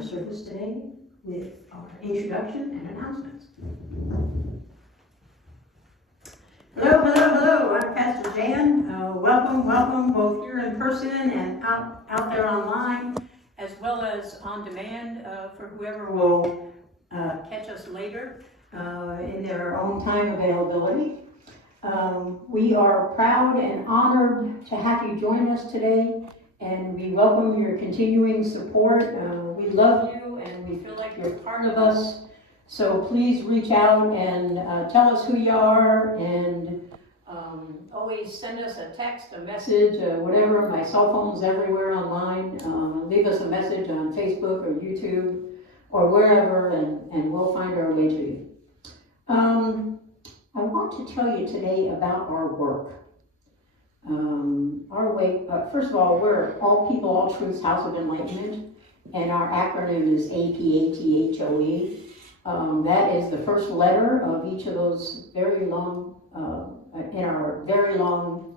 our service today with our introduction and announcements. Hello, I'm Pastor Jan. Welcome both here in person and out there online, as well as on demand for whoever will catch us later in their own time availability. We are proud and honored to have you join us today, and we welcome your continuing support. We love you and we feel like you're part of us, so please reach out and tell us who you are, and always send us a text, a message, whatever. My cell phone's everywhere online. Leave us a message on Facebook or YouTube or wherever, and we'll find our way to you. I want to tell you today about our work. First of all, we're All People, All Truths House of Enlightenment, and our acronym is APATHOE. That is the first letter of each of those very long, in our very long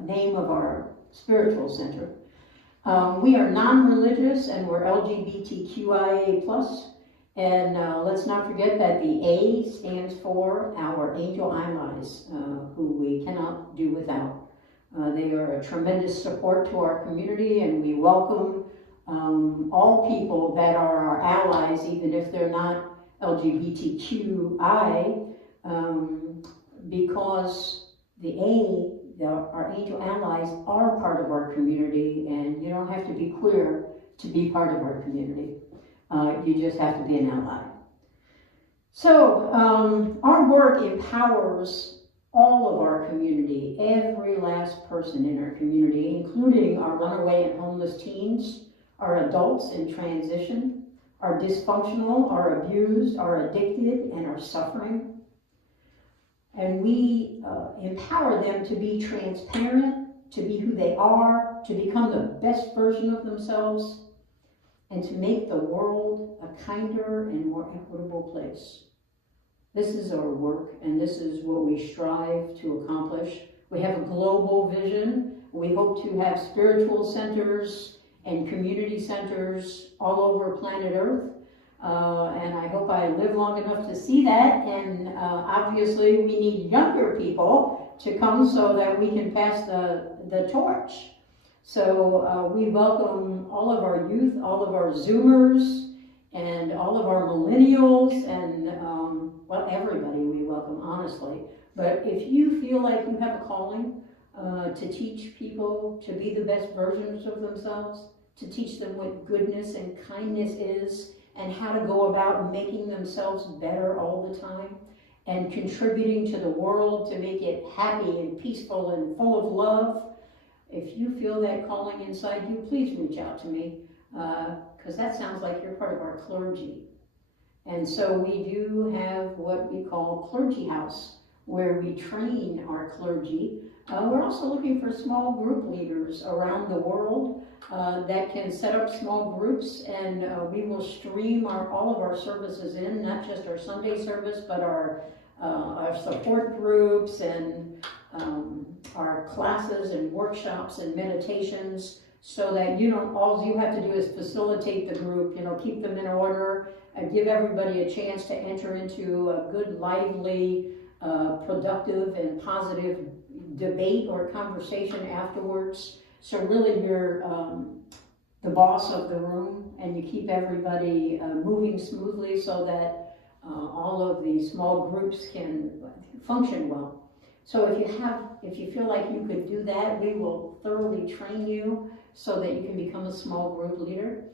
name of our spiritual center. We are non-religious and we're LGBTQIA+. And let's not forget that the A stands for our angel allies, who we cannot do without. They are a tremendous support to our community, and we welcome all people that are our allies, even if they're not LGBTQI, because our angel allies are part of our community, and you don't have to be queer to be part of our community. You just have to be an ally. So our work empowers all of our community, every last person in our community, including our runaway and homeless teens, our adults in transition, our dysfunctional, our abused, our addicted, and our suffering. And we empower them to be transparent, to be who they are, to become the best version of themselves, and to make the world a kinder and more equitable place. This is our work, and this is what we strive to accomplish. We have a global vision. We hope to have spiritual centers and community centers all over planet Earth. And I hope I live long enough to see that. And obviously we need younger people to come so that we can pass the torch. So we welcome all of our youth, all of our Zoomers, and all of our millennials, and everybody we welcome, honestly. But if you feel like you have a calling to teach people to be the best versions of themselves, to teach them what goodness and kindness is, and how to go about making themselves better all the time, and contributing to the world to make it happy and peaceful and full of love, if you feel that calling inside you, please reach out to me, because that sounds like you're part of our clergy. And so we do have what we call Clergy House, where we train our clergy. We're also looking for small group leaders around the world that can set up small groups, and we will stream all of our services in, not just our Sunday service, but our support groups and our classes and workshops and meditations, so that all you have to do is facilitate the group, keep them in order, and give everybody a chance to enter into a good, lively, productive and positive debate or conversation afterwards. So really you're the boss of the room, and you keep everybody moving smoothly so that all of the small groups can function well. So if you feel like you could do that, we will thoroughly train you so that you can become a small group leader.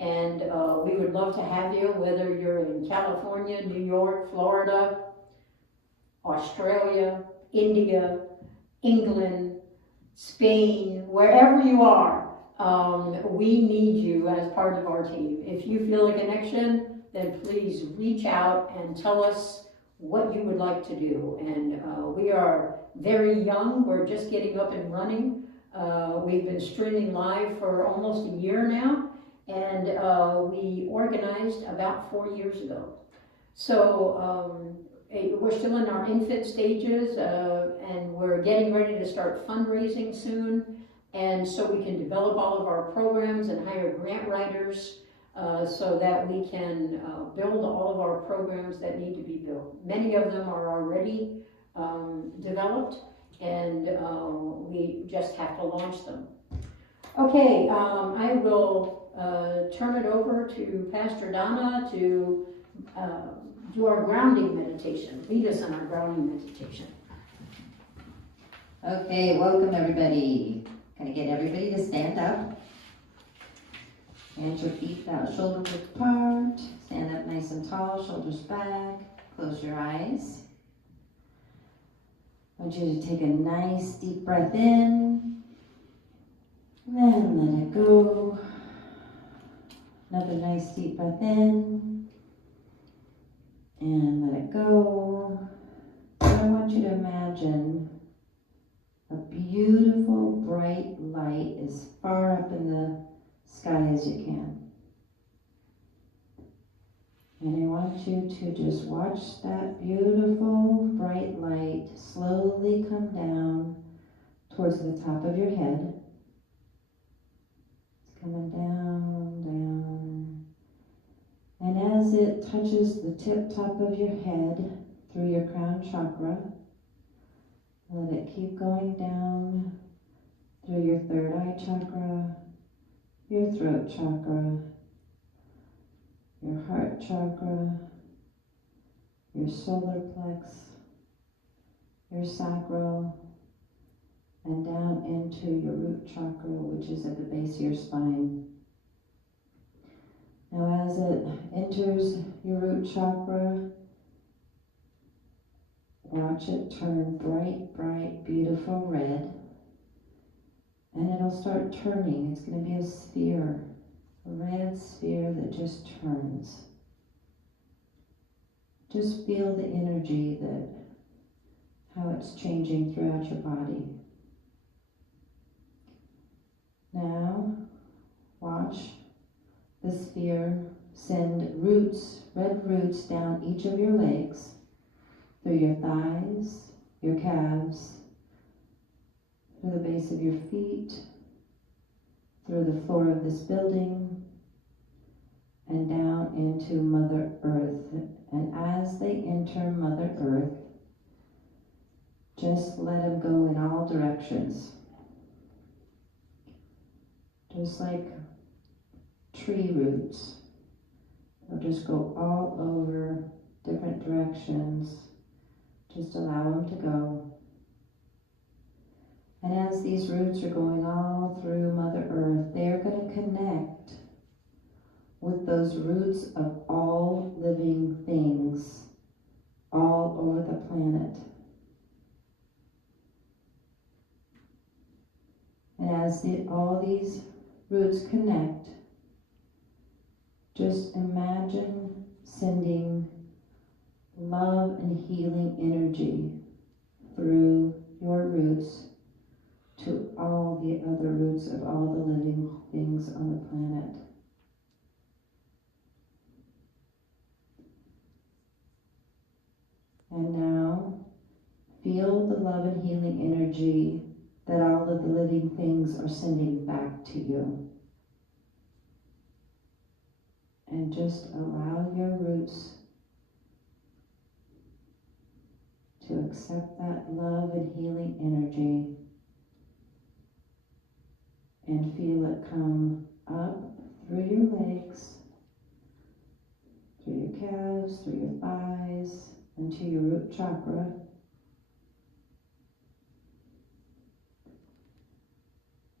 And we would love to have you, whether you're in California, New York, Florida, Australia, India, England, Spain, wherever you are. We need you as part of our team. If you feel a connection, then please reach out and tell us what you would like to do. And we are very young. We're just getting up and running. We've been streaming live for almost a year now, and we organized about 4 years ago. So we're still in our infant stages, and we're getting ready to start fundraising soon. And so we can develop all of our programs and hire grant writers so that we can build all of our programs that need to be built. Many of them are already developed, and we just have to launch them. Okay, I will turn it over to Pastor Donna to do our grounding meditation. Lead us in our grounding meditation. Okay, welcome everybody. Gonna get everybody to stand up. And your feet out shoulder width apart. Stand up nice and tall, shoulders back. Close your eyes. I want you to take a nice deep breath in. Then let it go. Another nice deep breath in. And let it go. And I want you to imagine a beautiful bright light as far up in the sky as you can. And I want you to just watch that beautiful bright light slowly come down towards the top of your head. It's coming down, down. And as it touches the top of your head through your crown chakra, let it keep going down through your third eye chakra, your throat chakra, your heart chakra, your solar plex, your sacral, and down into your root chakra, which is at the base of your spine. Now as it enters your root chakra, watch it turn bright, bright, beautiful red. And it'll start turning. It's going to be a sphere, a red sphere that just turns. Just feel the energy how it's changing throughout your body. Now, watch the sphere send roots, red roots down each of your legs, through your thighs, your calves, through the base of your feet, through the floor of this building, and down into Mother Earth. And as they enter Mother Earth, just let them go in all directions. Just like tree roots. They'll just go all over different directions. Just allow them to go. And as these roots are going all through Mother Earth, they're going to connect with those roots of all living things all over the planet. And as all these roots connect, just imagine sending love and healing energy through your roots to all the other roots of all the living things on the planet. And now, feel the love and healing energy that all of the living things are sending back to you. And just allow your roots to accept that love and healing energy and feel it come up through your legs, through your calves, through your thighs, and to your root chakra.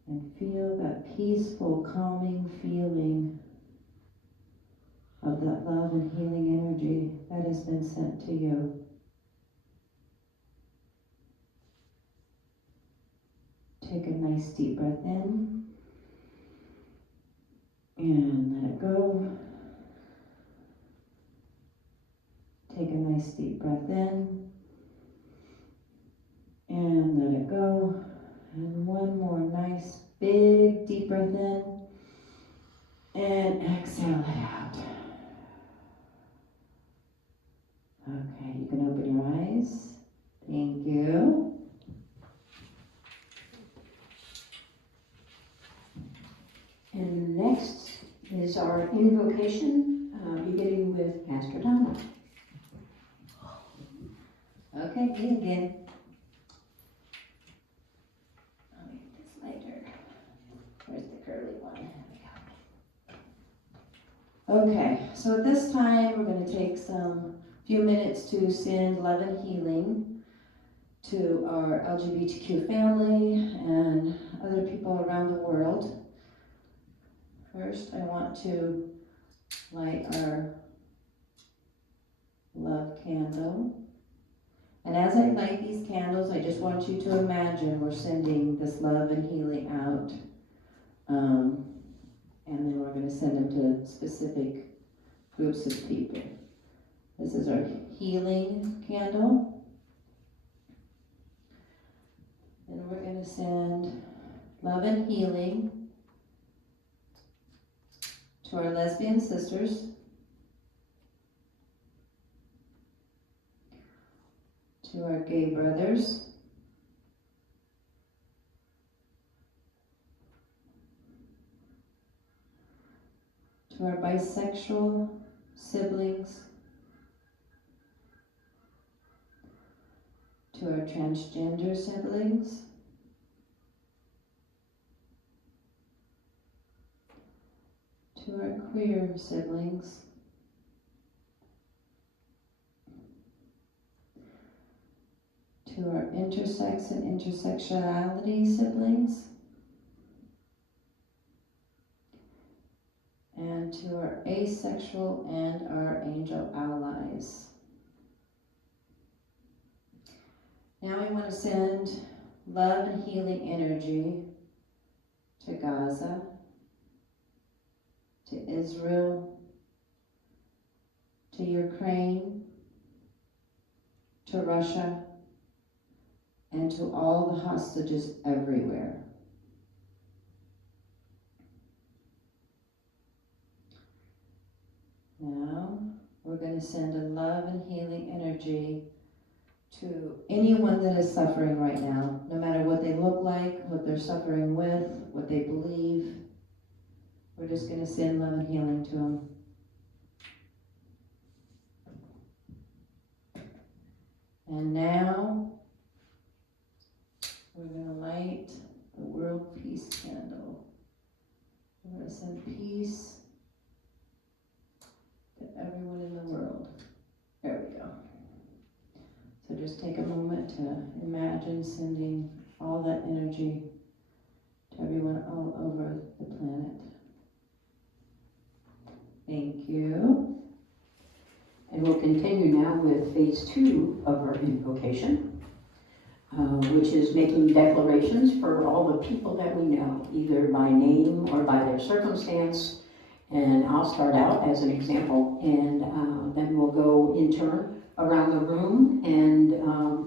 And feel that peaceful, calming feeling of that love and healing energy that has been sent to you. Take a nice deep breath in and let it go. Take a nice deep breath in and let it go. And one more nice big deep breath in and exhale it out. Okay, you can open your eyes. Thank you. And next is is our invocation, beginning with Pastor Donna. Okay, me again. I'll make this lighter. Where's the curly one? There we go. Okay, so at this time we're going to take some few minutes to send love and healing to our LGBTQ family and other people around the world. First, I want to light our love candle. And as I light these candles, I just want you to imagine we're sending this love and healing out. And then we're going to send them to specific groups of people. This is our healing candle. And we're going to send love and healing to our lesbian sisters, to our gay brothers, to our bisexual siblings, to our transgender siblings, to our queer siblings, to our intersex and intersexuality siblings, and to our asexual and our angel allies. Now we want to send love and healing energy to Gaza, to Israel, to Ukraine, to Russia, and to all the hostages everywhere. Now, we're going to send a love and healing energy to anyone that is suffering right now, no matter what they look like, what they're suffering with, what they believe. We're just going to send love and healing to them. And now, we're going to light the world peace candle. We're going to send peace to everyone in the world. There we go. So just take a moment to imagine sending all that energy to everyone all over the planet. Thank you. And we'll continue now with phase 2 of our invocation, which is making declarations for all the people that we know, either by name or by their circumstance. And I'll start out as an example, and then we'll go in turn around the room. And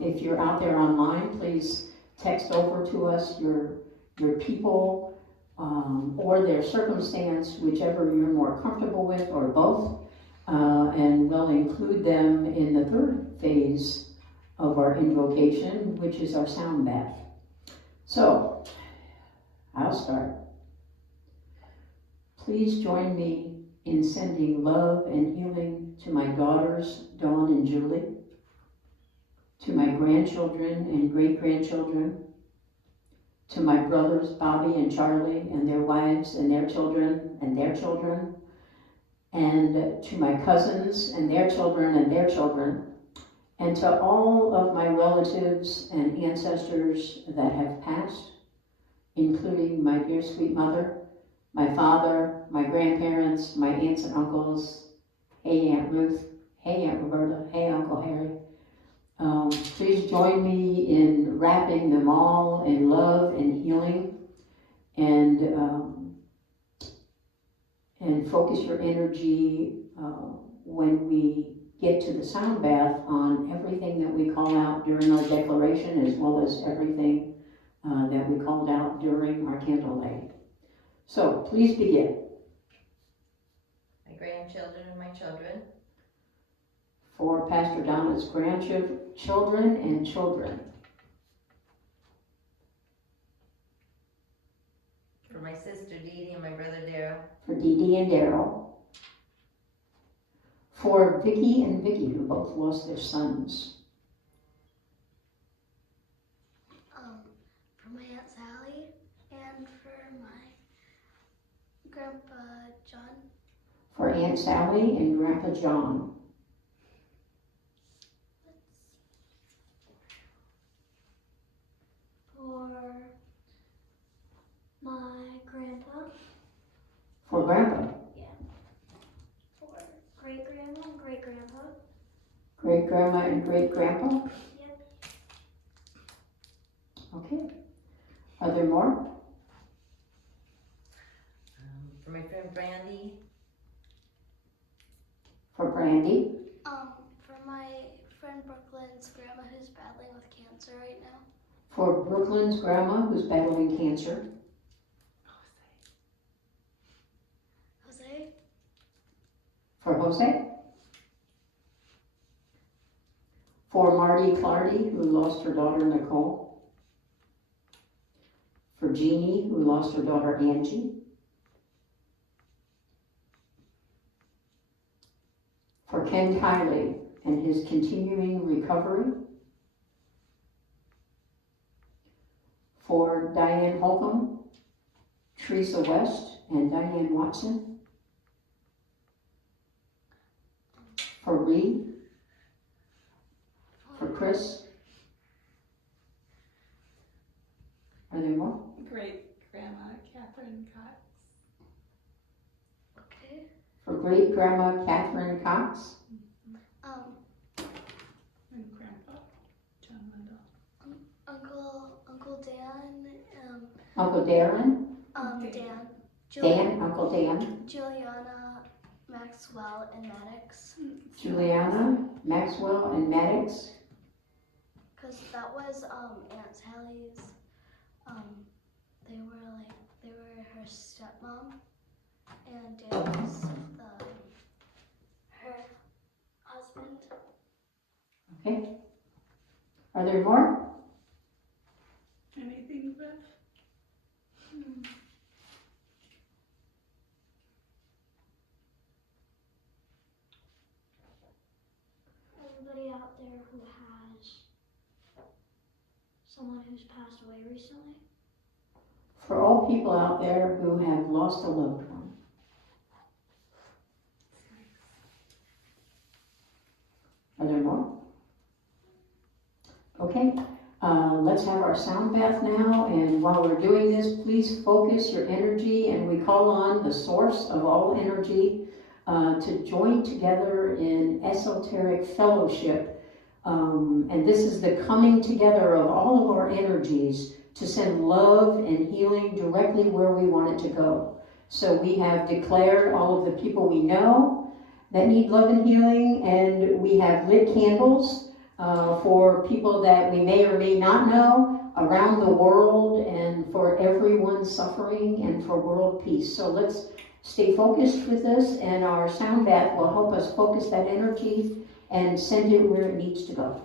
if you're out there online, please text over to us your people or their circumstance, whichever you're more comfortable with, or both. And we'll include them in the third phase of our invocation, which is our sound bath. So, I'll start. Please join me in sending love and healing to my daughters, Dawn and Julie, to my grandchildren and great-grandchildren, to my brothers, Bobby and Charlie, and their wives and their children, and to my cousins and their children, and to all of my relatives and ancestors that have passed, including my dear sweet mother, my father, my grandparents, my aunts and uncles. Hey, Aunt Ruth. Hey, Aunt Roberta. Hey, Uncle Harry. Please join me in wrapping them all in love and healing, and focus your energy when we get to the sound bath on everything that we call out during our declaration, as well as everything that we called out during our candle lighting. So please begin. My grandchildren and my children. For Pastor Donna's grandchildren and children. For my sister Dee Dee and my brother Daryl. for Dee Dee and Daryl, for Vicky and Vicky, who both lost their sons, for my Aunt Sally, and for my Grandpa John. for Aunt Sally and Grandpa John, For my grandpa. for Grandpa, For great grandma and great grandpa. great grandma and great grandpa. Yep. Okay. Are there more? For my friend Brandy, For Brandy, For my friend Brooklyn's grandma who's battling with cancer right now. for Brooklyn's grandma who's battling cancer, Jose. for Jose, for Marty Clardy who lost her daughter Nicole, for Jeannie who lost her daughter Angie, for Ken Kiley and his continuing recovery, for Diane Holcomb, Teresa West, and Diane Watson, for Reed, for Chris. Are there more? Great Grandma Catherine Cox. Okay. For great grandma Catherine Cox, And Grandpa John Wendell. Uncle Dan. Uncle Darren, Dan. Uncle Dan, Juliana, Maxwell, and Maddox. Juliana, Maxwell, and Maddox, Cause that was Aunt Sally's. They were her stepmom, and Dan was her husband. okay? Are there more? Anything, Beth? Everybody out there who has someone who's passed away recently. For all people out there who have lost a loved one. Are there more? Okay, let's have our sound bath now, and while we're doing this, please focus your energy, and we call on the source of all energy to join together in esoteric fellowship. And this is the coming together of all of our energies to send love and healing directly where we want it to go. So we have declared all of the people we know that need love and healing, and we have lit candles for people that we may or may not know around the world, and for everyone suffering, and for world peace. So let's stay focused with this, and our sound bath will help us focus that energy and send it where it needs to go.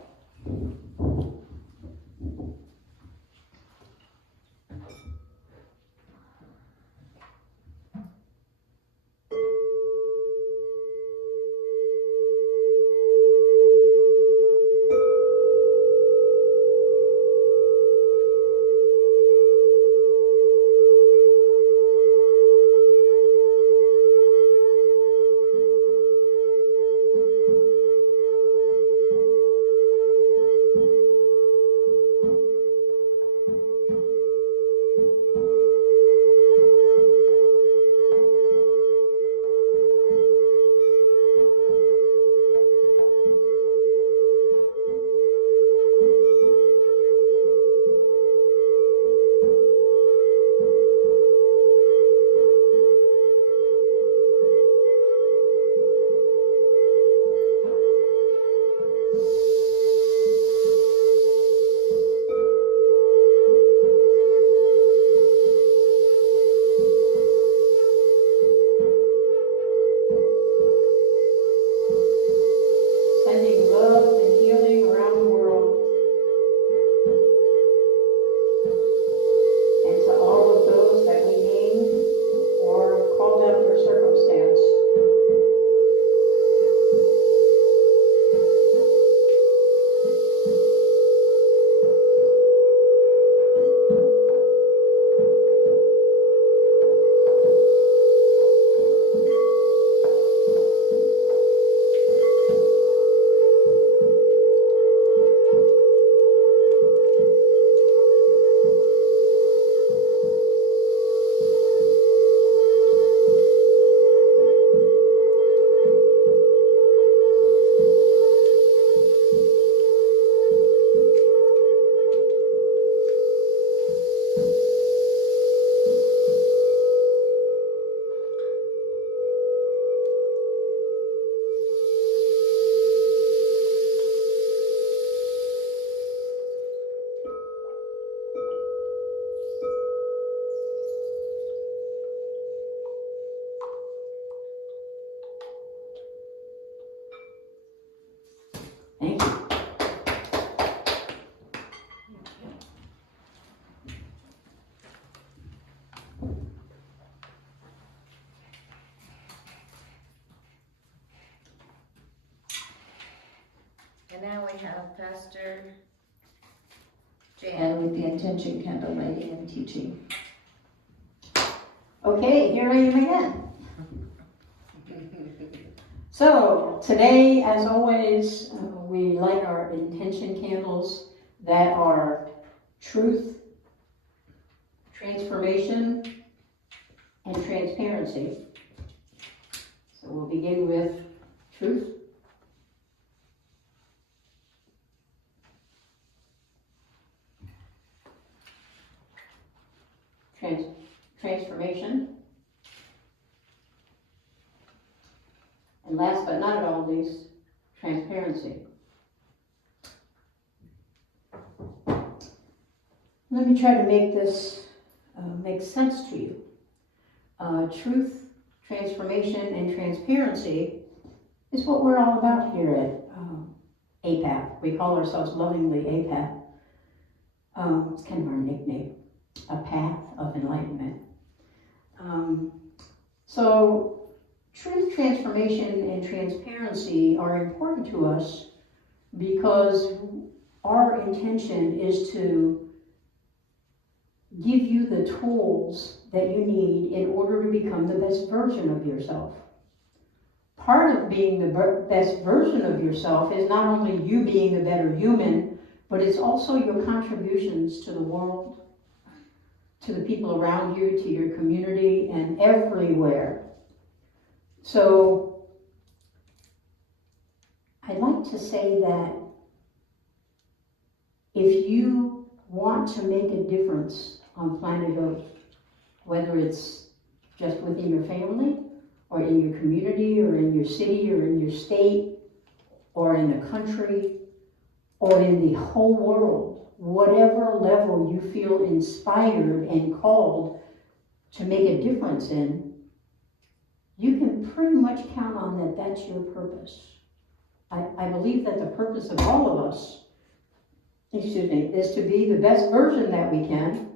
And now we have Pastor Jan. And with the intention candle lighting and teaching. Okay, here I am again. So today, as always, we light our intention candles that are truth, transformation, and transparency. So we'll begin with truth. Transformation. And last but not at all least, transparency. Let me try to make this make sense to you. Truth, transformation, and transparency is what we're all about here at Apath. We call ourselves lovingly Apath. It's kind of our nickname, a path of enlightenment. So truth, transformation, and transparency are important to us because our intention is to give you the tools that you need in order to become the best version of yourself. Part of being the best version of yourself is not only you being a better human, but it's also your contributions to the world, to the people around you, to your community, and everywhere. So I'd like to say that if you want to make a difference on planet Earth, whether it's just within your family, or in your community, or in your city, or in your state, or in the country, or in the whole world, whatever level you feel inspired and called to make a difference in, you can pretty much count on that that's your purpose. I believe that the purpose of all of us, is to be the best version that we can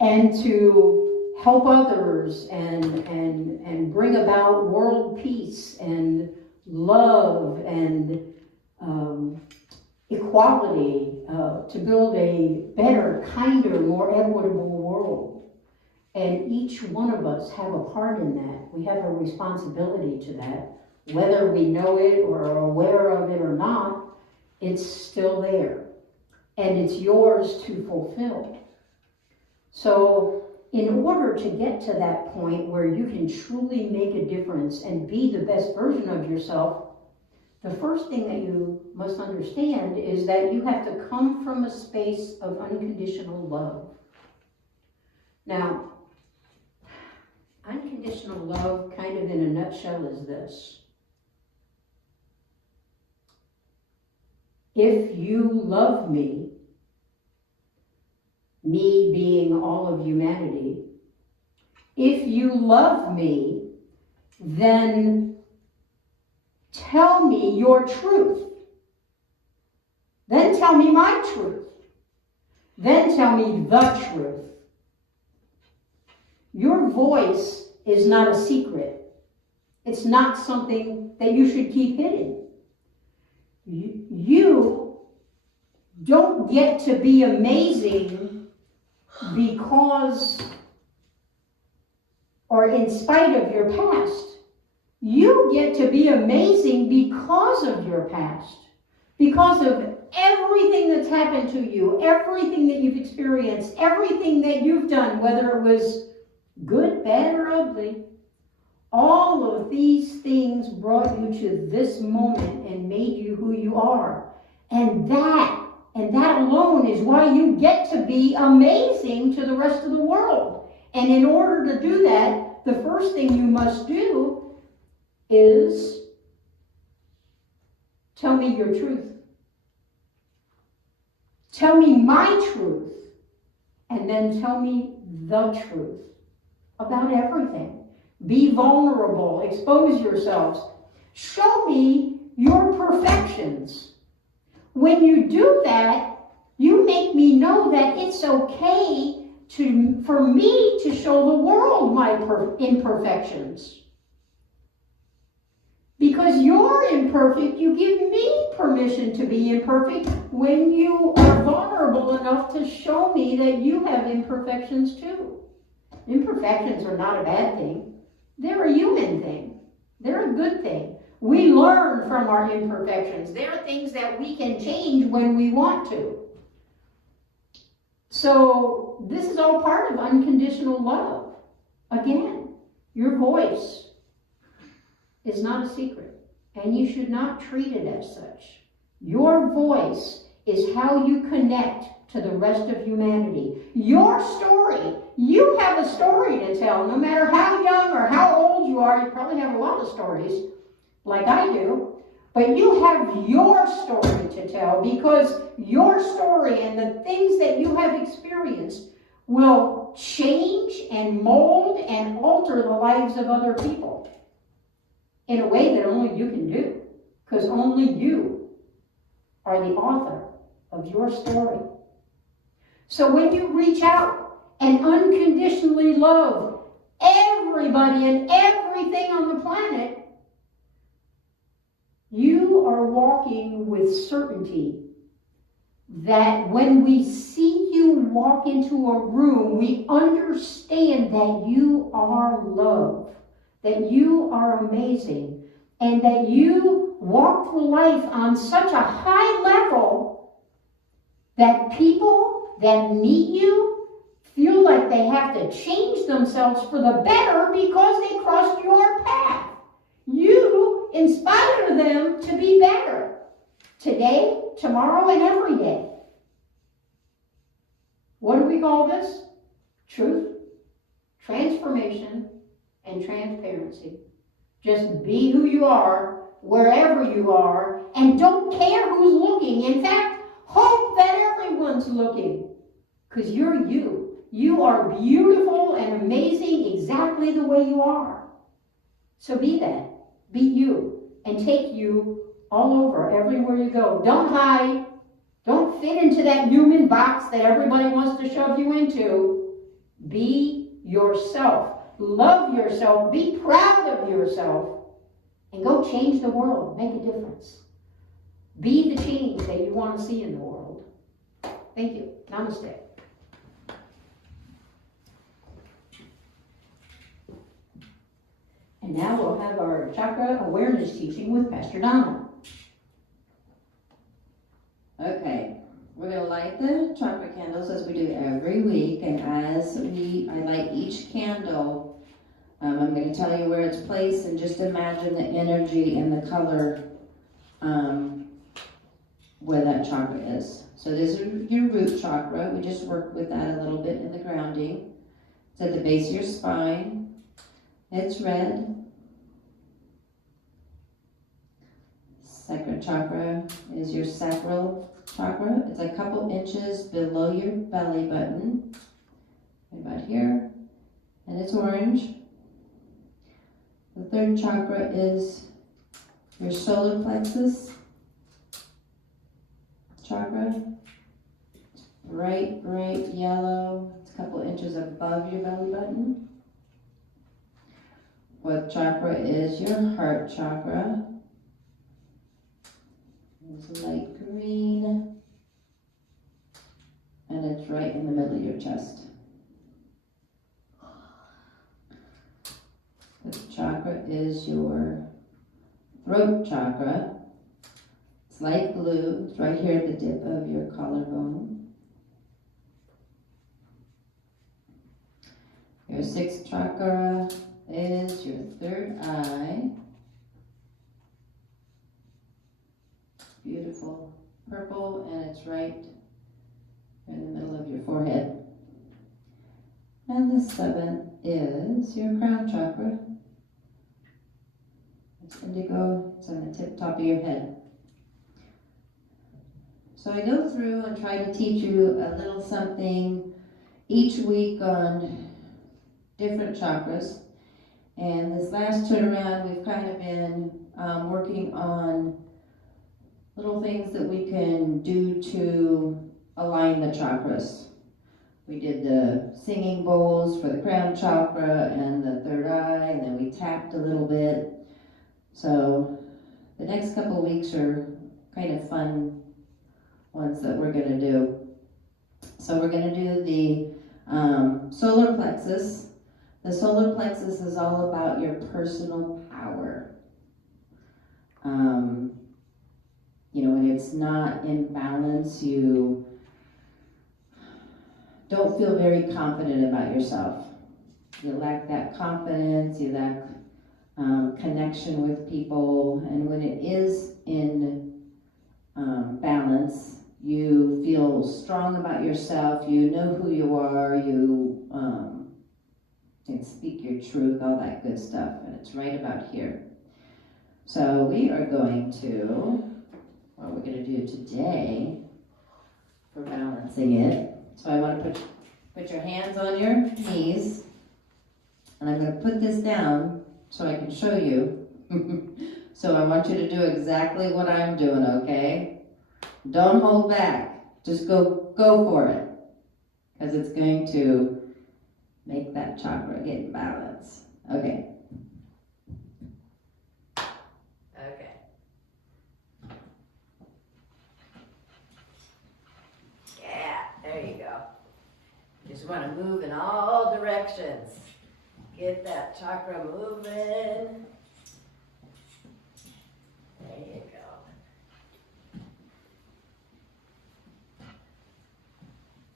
and to help others and bring about world peace and love and equality, to build a better, kinder, more equitable world. And each one of us have a part in that. We have a responsibility to that. Whether we know it or are aware of it or not, it's still there. And it's yours to fulfill. So in order to get to that point where you can truly make a difference and be the best version of yourself, the first thing that you must understand is that you have to come from a space of unconditional love. Now, unconditional love, kind of in a nutshell, is this. If you love me being all of humanity, if you love me, then tell me your truth. Then tell me my truth. Then tell me the truth. Your voice is not a secret. It's not something that you should keep hidden. You don't get to be amazing because or in spite of your past. You get to be amazing because of your past, because of everything that's happened to you, everything that you've experienced, everything that you've done, whether it was good, bad, or ugly. All of these things brought you to this moment and made you who you are. And that alone is why you get to be amazing to the rest of the world. And in order to do that, the first thing you must do is tell me your truth. Tell me my truth. And then tell me the truth about everything. Be vulnerable. Expose yourselves. Show me your perfections. When you do that, you make me know that it's okay for me to show the world my imperfections. Because you're imperfect, you give me permission to be imperfect when you are vulnerable enough to show me that you have imperfections too. Imperfections are not a bad thing. They're a human thing. They're a good thing. We learn from our imperfections. There are things that we can change when we want to. So this is all part of unconditional love. Again, your voice is not a secret, and you should not treat it as such. Your voice is how you connect to the rest of humanity. Your story, you have a story to tell. No matter how young or how old you are, you probably have a lot of stories, like I do. But you have your story to tell, because your story and the things that you have experienced will change and mold and alter the lives of other people in a way that only you can do, because only you are the author of your story. So when you reach out and unconditionally love everybody and everything on the planet, you are walking with certainty that when we see you walk into a room, we understand that you are love, that you are amazing, and that you walk through life on such a high level that people that meet you feel like they have to change themselves for the better because they crossed your path. You inspire them to be better today, tomorrow, and every day. What do we call this? Truth, transformation, and transparency. Just be who you are, wherever you are, and don't care who's looking. In fact, hope that everyone's looking, because you're you. You are beautiful and amazing exactly the way you are. So be that. Be you, and take you all over, everywhere you go. Don't hide. Don't fit into that human box that everybody wants to shove you into. Be yourself. Love yourself. Be proud of yourself. And go change the world. Make a difference. Be the change that you want to see in the world. Thank you. Namaste. And now we'll have our chakra awareness teaching with Pastor Donald. Okay, we're going to light the chakra candles as we do every week, and as I light each candle, I'm going to tell you where it's placed, and just imagine the energy and the color where that chakra is. So this is your root chakra. We just worked with that a little bit in the grounding. It's at the base of your spine. It's red. Sacral chakra is your sacral chakra. It's a couple inches below your belly button, right about here, and it's orange. The third chakra is your solar plexus chakra. It's bright yellow. It's a couple inches above your belly button. Fourth chakra is your heart chakra. It's light green, and it's right in the middle of your chest. Fifth chakra is your throat chakra. It's light blue. It's right here at the tip of your collarbone. Your sixth chakra is your third eye. Beautiful purple, and it's right in the middle of your forehead. And the seventh is your crown chakra. It's indigo. It's on the top of your head. So I go through and try to teach you a little something each week on different chakras. And this last turnaround, we've kind of been working on little things that we can do to align the chakras. We did the singing bowls for the crown chakra and the third eye, and then we tapped a little bit. So the next couple of weeks are kind of fun ones that we're going to do. So we're going to do the solar plexus. The solar plexus is all about your personal power. When it's not in balance, you don't feel very confident about yourself. You lack that confidence, you lack connection with people, and when it is in balance, you feel strong about yourself, you know who you are, you can speak your truth, all that good stuff, and it's right about here. So we are going to, what we're going to do today for balancing it. So I want to put your hands on your knees, and I'm going to put this down so I can show you. So I want you to do exactly what I'm doing, okay? Don't hold back. Just go for it, because it's going to make that chakra get in balance. Okay. Okay. Yeah, there you go. Just want to move in all directions. Get that chakra moving. There you go.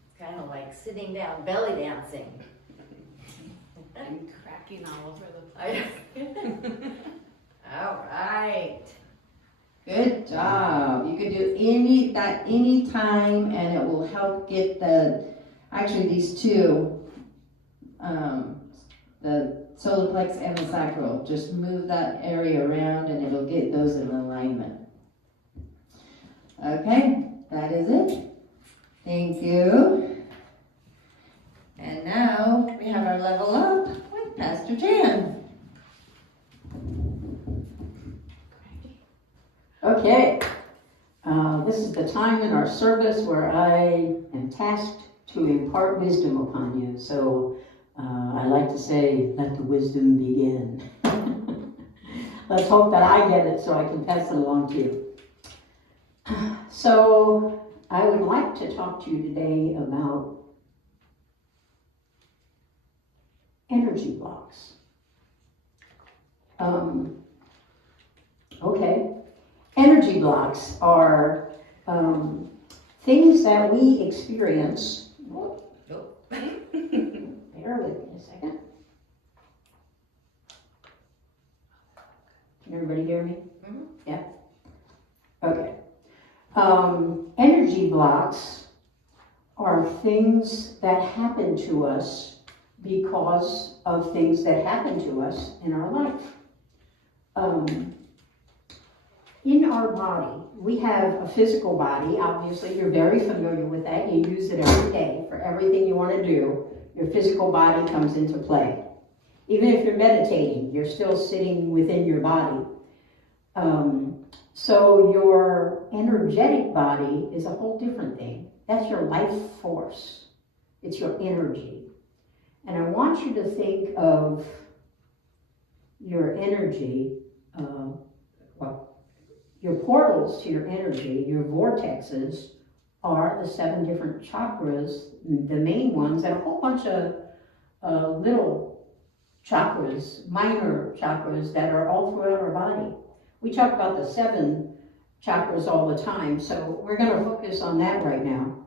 It's kind of like sitting down belly dancing. I'm cracking all over the place. All right. Good job. You can do any time, and it will help get these two, the solar plex and the sacral. Just move that area around, and it'll get those in alignment. Okay, that is it. Thank you. And now we have our level up with Pastor Jan. Okay, this is the time in our service where I am tasked to impart wisdom upon you. So I like to say, let the wisdom begin. Let's hope that I get it so I can pass it along to you. So I would like to talk to you today about energy blocks. Okay. Energy blocks are things that we experience. Bear with me a second. Can everybody hear me? Mm-hmm. Yeah? Okay. Energy blocks are things that happen to us because of things that happen to us in our life. In our body, we have a physical body. Obviously, you're very familiar with that. You use it every day for everything you want to do. Your physical body comes into play. Even if you're meditating, you're still sitting within your body. So your energetic body is a whole different thing. That's your life force. It's your energy. And I want you to think of your energy, your portals to your energy, your vortexes, are the 7 different chakras, the main ones, and a whole bunch of little chakras, minor chakras that are all throughout our body. We talk about the 7 chakras all the time, so we're going to focus on that right now.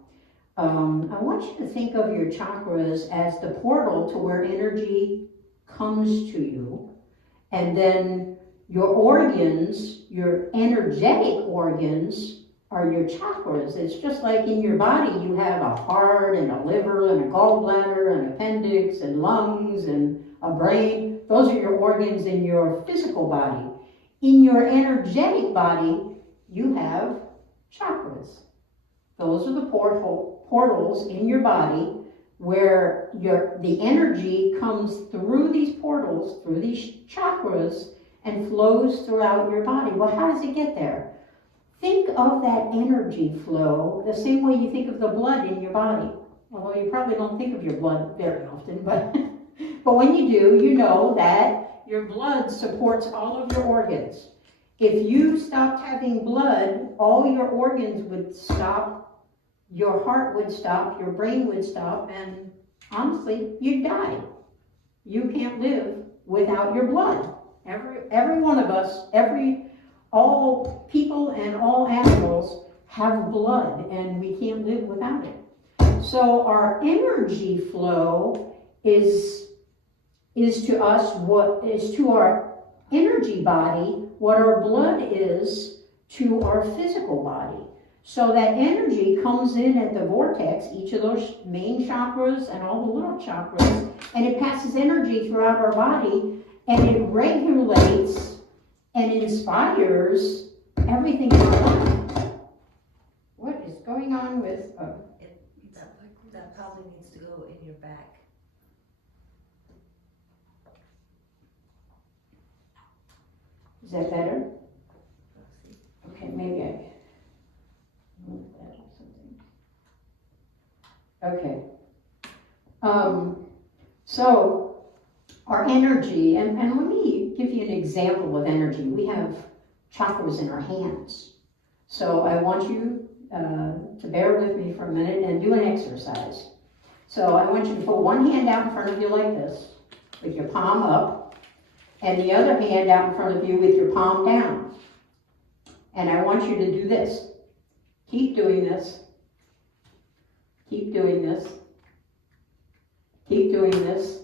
I want you to think of your chakras as the portal to where energy comes to you, and then your organs, your energetic organs, are your chakras. It's just like in your body you have a heart and a liver and a gallbladder and appendix and lungs and a brain. Those are your organs in your physical body. In your energetic body, you have chakras. Those are the portals in your body where the energy comes through these portals, through these chakras, and flows throughout your body. Well, how does it get there? Think of that energy flow the same way you think of the blood in your body. Although you probably don't think of your blood very often, but when you do, you know that your blood supports all of your organs. If you stopped having blood, all your organs would stop, your heart would stop, your brain would stop, and honestly, you'd die. You can't live without your blood. Every one of us, all people and all animals have blood, and we can't live without it. So our energy flow is to us what is to our energy body what our blood is to our physical body. So that energy comes in at the vortex, each of those main chakras and all the little chakras, and it passes energy throughout our body, and it regulates and inspires everything in our life. What is going on with... That probably needs to go in your back. Is that better? Okay, maybe I move that or something. Okay. So our energy, and let me give you an example of energy. We have chakras in our hands. So I want you to bear with me for a minute and do an exercise. So I want you to put one hand out in front of you like this, with your palm up, and the other hand out in front of you with your palm down. And I want you to do this. Keep doing this. Keep doing this. Keep doing this.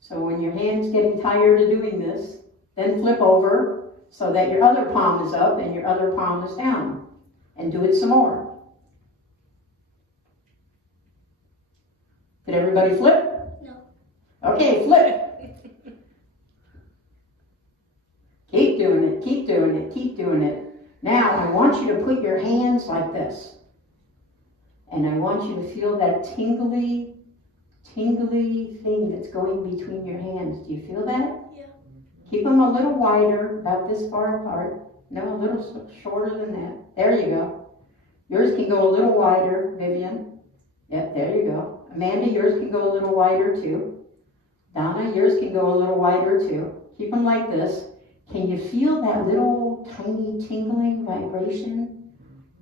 So when your hand's getting tired of doing this, then flip over so that your other palm is up and your other palm is down. And do it some more. Did everybody flip? No. Okay, flip. Keep doing it, keep doing it, keep doing it. Now, I want you to put your hands like this. And I want you to feel that tingly thing that's going between your hands. Do you feel that? Yeah. Keep them a little wider, about this far apart. No, a little shorter than that. There you go. Yours can go a little wider, Vivian. Yep, there you go. Amanda, yours can go a little wider too. Donna, yours can go a little wider too. Keep them like this. Can you feel that little tiny tingling vibration?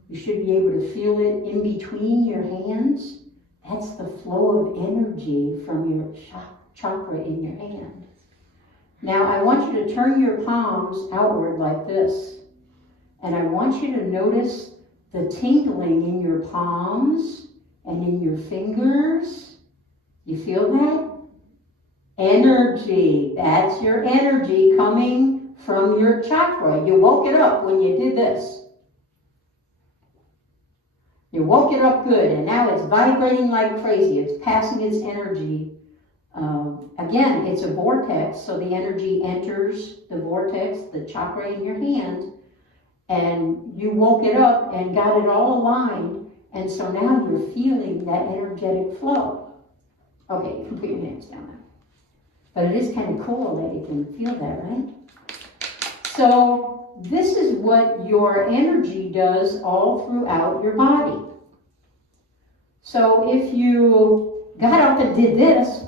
You should be able to feel it in between your hands. That's the flow of energy from your chakra in your hand. Now I want you to turn your palms outward like this. And I want you to notice the tingling in your palms and in your fingers. You feel that? Energy. That's your energy coming from your chakra. You woke it up when you did this. You woke it up good, and now it's vibrating like crazy. It's passing its energy. Again, it's a vortex, so the energy enters the vortex, the chakra in your hand, and you woke it up and got it all aligned, and so now you're feeling that energetic flow. Okay, you can put your hands down now. But it is kind of cool that you can feel that, right? So this is what your energy does all throughout your body. So if you got up and did this,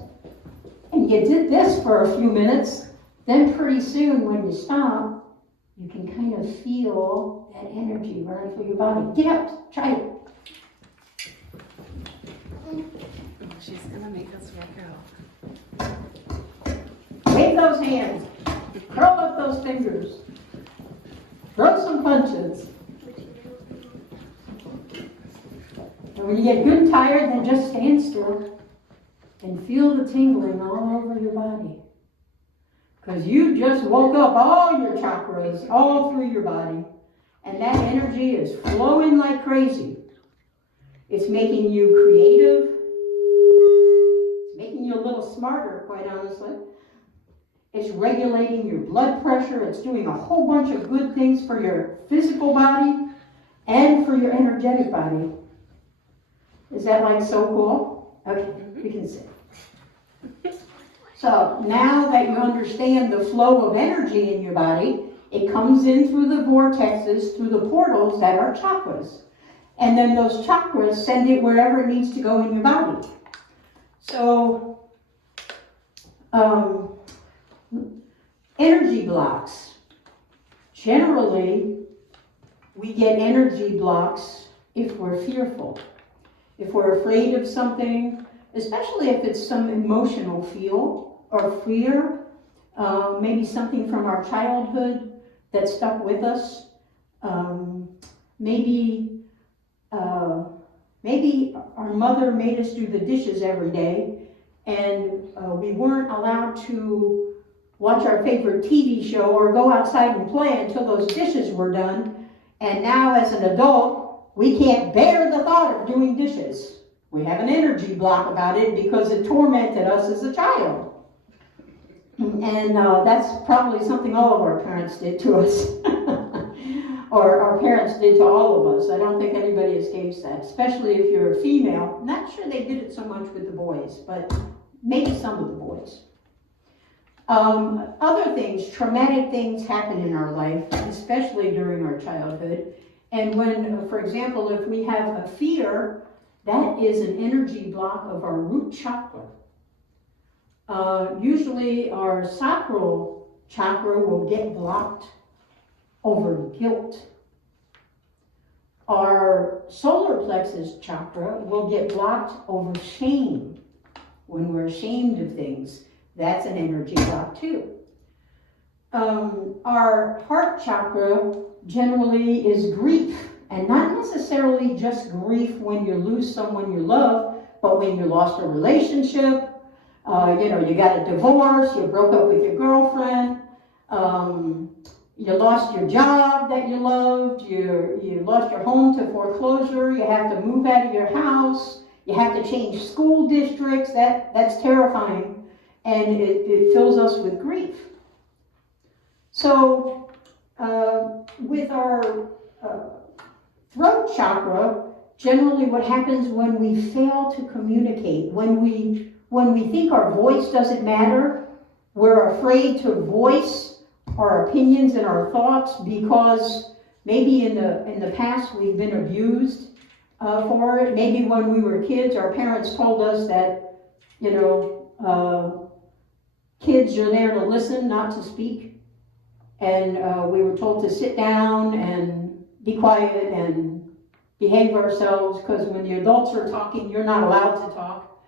and you did this for a few minutes, then pretty soon when you stop, you can kind of feel that energy running through your body. Get up, try it. Oh, she's gonna make us work out. Wave those hands. Curl up those fingers. Throw some punches. And when you get good and tired, then just stand still and feel the tingling all over your body. Because you just woke up all your chakras all through your body. And that energy is flowing like crazy. It's making you creative. It's making you a little smarter, quite honestly. It's regulating your blood pressure. It's doing a whole bunch of good things for your physical body and for your energetic body. Is that like so cool? Okay, you can sit. So now that you understand the flow of energy in your body, it comes in through the vortexes, through the portals that are chakras. And then those chakras send it wherever it needs to go in your body. So, energy blocks. Generally, we get energy blocks if we're fearful, if we're afraid of something, especially if it's some emotional feel or fear, maybe something from our childhood that stuck with us. Maybe our mother made us do the dishes every day, and we weren't allowed to watch our favorite TV show or go outside and play until those dishes were done. And now as an adult, we can't bear the thought of doing dishes. We have an energy block about it because it tormented us as a child. And that's probably something all of our parents did to us. Or our parents did to all of us. I don't think anybody escapes that, especially if you're a female. Not sure they did it so much with the boys, but maybe some of the boys. Other things, traumatic things happen in our life, especially during our childhood. And when, for example, if we have a fear, that is an energy block of our root chakra. Usually our sacral chakra will get blocked over guilt. Our solar plexus chakra will get blocked over shame. When we're ashamed of things, that's an energy block too. Our heart chakra generally is grief, and not necessarily just grief when you lose someone you love, but when you lost a relationship, you got a divorce, you broke up with your girlfriend, you lost your job that you loved, you lost your home to foreclosure, you have to move out of your house, you have to change school districts. That's terrifying, and it fills us with grief. So with our throat chakra, generally what happens when we fail to communicate, when we think our voice doesn't matter, we're afraid to voice our opinions and our thoughts because maybe in the past we've been abused for it. Maybe when we were kids, our parents told us that, kids are there to listen, not to speak. And we were told to sit down and be quiet and behave ourselves, because when the adults are talking, you're not allowed to talk.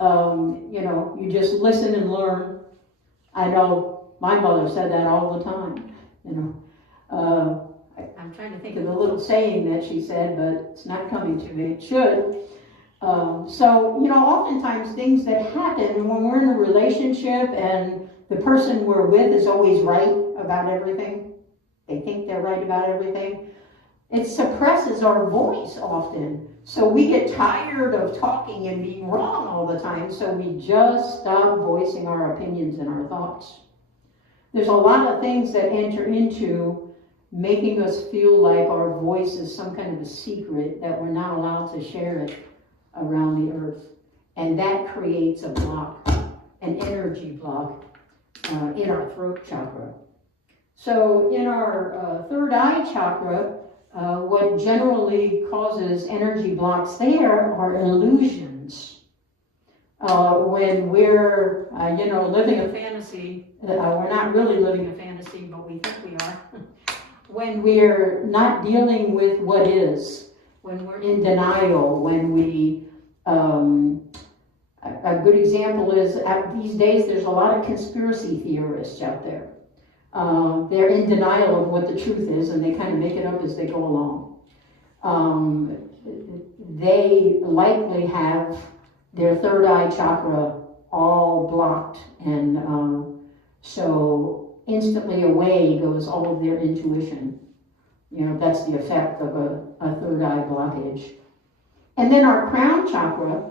You just listen and learn. I know my mother said that all the time, I'm trying to think of the little saying that she said, but it's not coming to me. It should. Oftentimes things that happen when we're in a relationship and the person we're with is always right about everything. They think they're right about everything. It suppresses our voice often. So we get tired of talking and being wrong all the time, so we just stop voicing our opinions and our thoughts. There's a lot of things that enter into making us feel like our voice is some kind of a secret, that we're not allowed to share it around the earth. And that creates a block, an energy block in our throat chakra. So in our third eye chakra, what generally causes energy blocks there are illusions. When we're, living a fantasy, we're not really living a fantasy, but we think we are. When we're not dealing with what is, when we're in denial, when we, a good example is these days there's a lot of conspiracy theorists out there. They're in denial of what the truth is, and they kind of make it up as they go along. They likely have their third eye chakra all blocked, and so instantly away goes all of their intuition. That's the effect of a third eye blockage. And then our crown chakra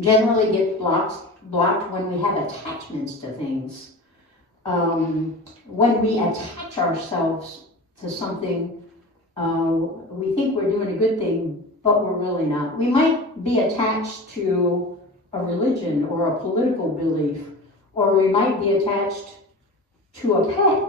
generally gets blocked when we have attachments to things. When we attach ourselves to something, we think we're doing a good thing, but we're really not. We might be attached to a religion or a political belief, or we might be attached to a pet.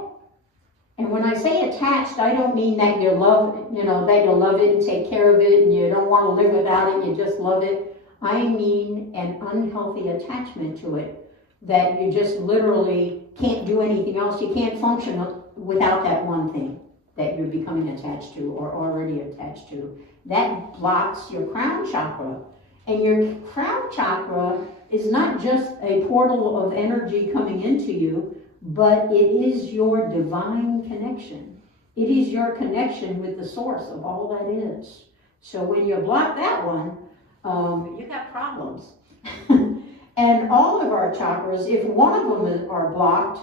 And when I say attached, I don't mean that you love it and take care of it and you don't want to live without it, you just love it. I mean an unhealthy attachment to it, that you just literally can't do anything else. You can't function without that one thing that you're becoming attached to or already attached to. That blocks your crown chakra. And your crown chakra is not just a portal of energy coming into you, but it is your divine connection. It is your connection with the source of all that is. So when you block that one, you got problems. And all of our chakras, if one of them are blocked,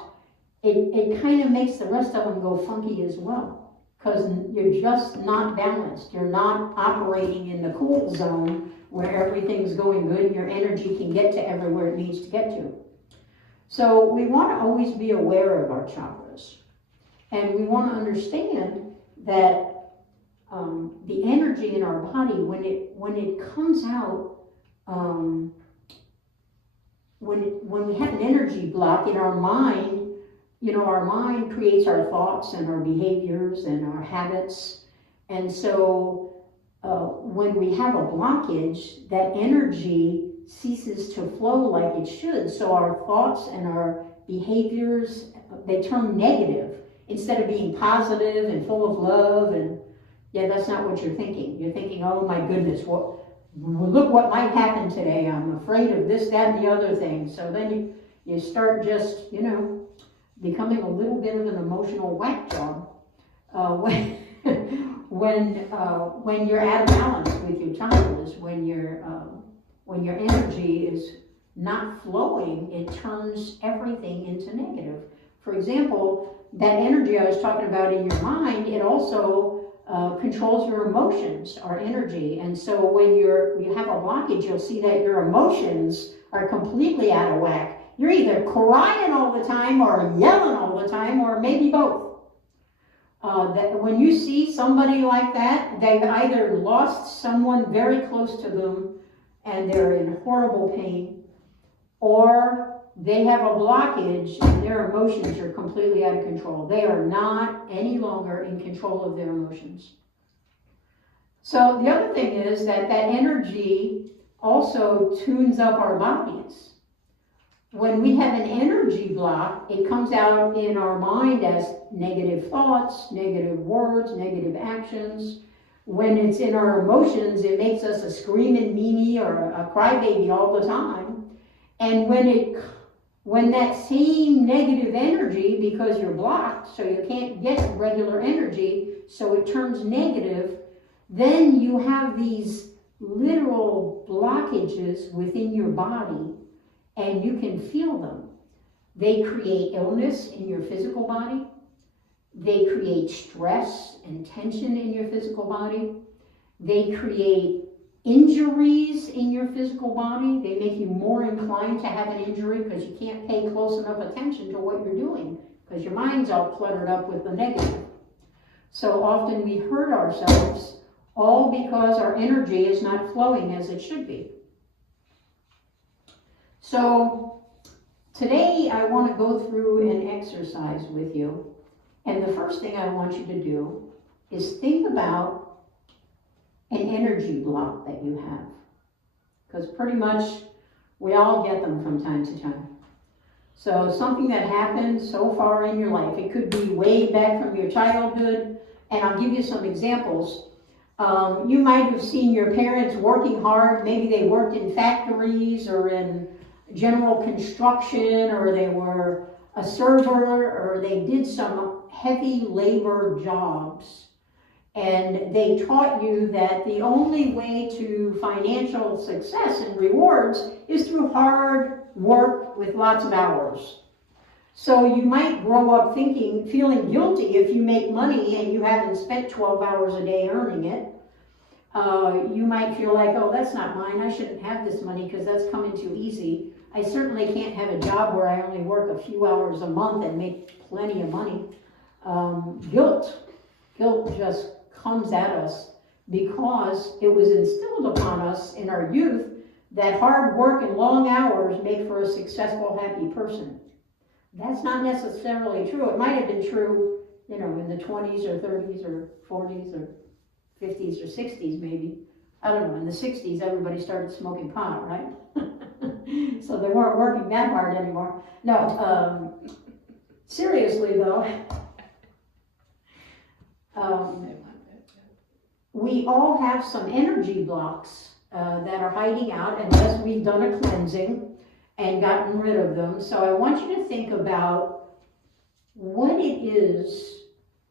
it kind of makes the rest of them go funky as well. Because you're just not balanced. You're not operating in the cool zone where everything's going good and your energy can get to everywhere it needs to get to. So we want to always be aware of our chakras. And we want to understand that the energy in our body, when it comes out, when we have an energy block in our mind, you know, our mind creates our thoughts and our behaviors and our habits. And so when we have a blockage, that energy ceases to flow like it should. So our thoughts and our behaviors, they turn negative instead of being positive and full of love. And yeah, that's not what you're thinking. You're thinking, oh my goodness, look what might happen today. I'm afraid of this, that, and the other thing. So then you start just, you know, becoming a little bit of an emotional whack job when you're out of balance with your chakras, when your energy is not flowing, it turns everything into negative. For example, that energy I was talking about in your mind, it also controls your emotions, our energy. And so when you have a blockage, you'll see that your emotions are completely out of whack. You're either crying all the time or yelling all the time or maybe both. That when you see somebody like that, they've either lost someone very close to them and they're in horrible pain, or they have a blockage and their emotions are completely out of control. They are not any longer in control of their emotions. So the other thing is that energy also tunes up our bodies. When we have an energy block, it comes out in our mind as negative thoughts, negative words, negative actions. When it's in our emotions, it makes us a screaming meanie or a crybaby all the time. And when that same negative energy, because you're blocked, so you can't get regular energy, so it turns negative, then you have these literal blockages within your body, and you can feel them. They create illness in your physical body. They create stress and tension in your physical body. They create injuries in your physical body. They make you more inclined to have an injury because you can't pay close enough attention to what you're doing because your mind's all cluttered up with the negative. So often we hurt ourselves all because our energy is not flowing as it should be. So today I want to go through an exercise with you. And the first thing I want you to do is think about an energy block that you have. Because pretty much we all get them from time to time. So something that happened so far in your life, it could be way back from your childhood, and I'll give you some examples. You might have seen your parents working hard. Maybe they worked in factories or in general construction, or they were a server, or they did some heavy labor jobs. And they taught you that the only way to financial success and rewards is through hard work with lots of hours. So you might grow up feeling guilty if you make money and you haven't spent 12 hours a day earning it. You might feel like, oh, that's not mine. I shouldn't have this money because that's coming too easy. I certainly can't have a job where I only work a few hours a month and make plenty of money. Guilt just comes at us because it was instilled upon us in our youth that hard work and long hours make for a successful, happy person. That's not necessarily true. It might have been true, in the 20s or 30s or 40s or 50s or 60s maybe. I don't know, in the 60s everybody started smoking pot, right? So they weren't working that hard anymore. No, seriously though, we all have some energy blocks that are hiding out unless we've done a cleansing and gotten rid of them. So I want you to think about what it is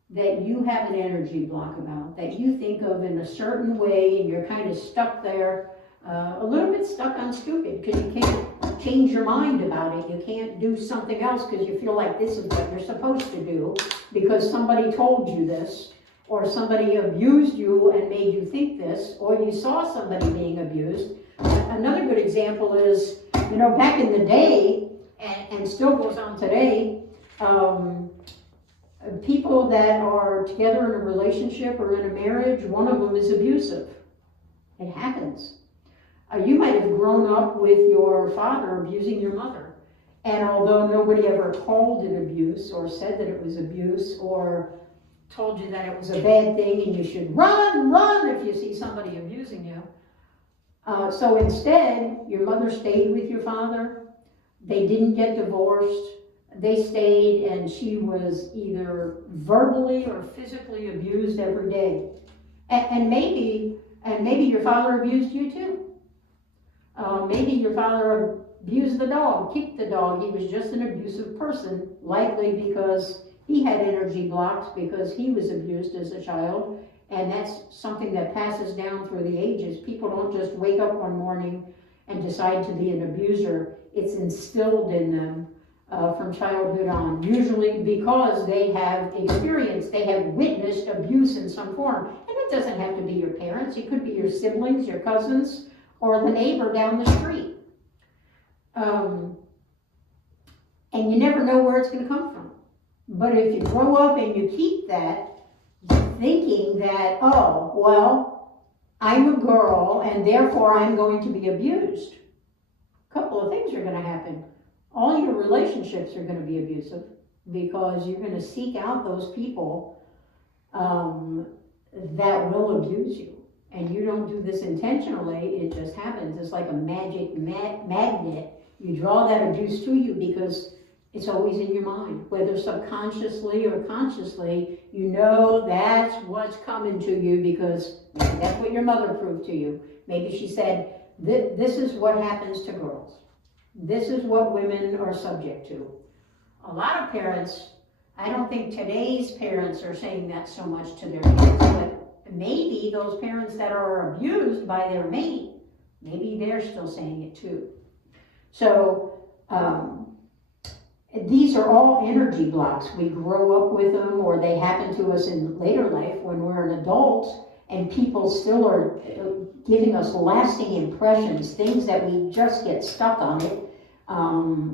that you have an energy block about, that you think of in a certain way, and you're kind of stuck there, a little bit stuck on stupid, because you can't change your mind about it. You can't do something else because you feel like this is what you're supposed to do because somebody told you this, or somebody abused you and made you think this, or you saw somebody being abused. Another good example is, you know, back in the day, and still goes on today, people that are together in a relationship or in a marriage, one of them is abusive. It happens. You might have grown up with your father abusing your mother. And although nobody ever called it abuse or said that it was abuse or told you that it was a bad thing and you should run if you see somebody abusing you. So instead, your mother stayed with your father. They didn't get divorced. They stayed, and she was either verbally or physically abused every day. And maybe your father abused you too. Maybe your father abused the dog, kicked the dog. He was just an abusive person, likely because he had energy blocks because he was abused as a child. And that's something that passes down through the ages. People don't just wake up one morning and decide to be an abuser. It's instilled in them from childhood on, usually because they have experienced, they have witnessed abuse in some form. And it doesn't have to be your parents. It could be your siblings, your cousins, or the neighbor down the street. And you never know where it's going to come from. But if you grow up and you keep that, thinking that, oh, well, I'm a girl and therefore I'm going to be abused, a couple of things are going to happen. All your relationships are going to be abusive because you're going to seek out those people that will abuse you. And you don't do this intentionally, it just happens. It's like a magic magnet. You draw that abuse to you because it's always in your mind, whether subconsciously or consciously. You know that's what's coming to you because maybe that's what your mother proved to you. Maybe she said, this is what happens to girls. This is what women are subject to. A lot of parents, I don't think today's parents are saying that so much to their kids, but maybe those parents that are abused by their mate, maybe they're still saying it too. So, these are all energy blocks. We grow up with them, or they happen to us in later life when we're an adult, and people still are giving us lasting impressions, things that we just get stuck on it,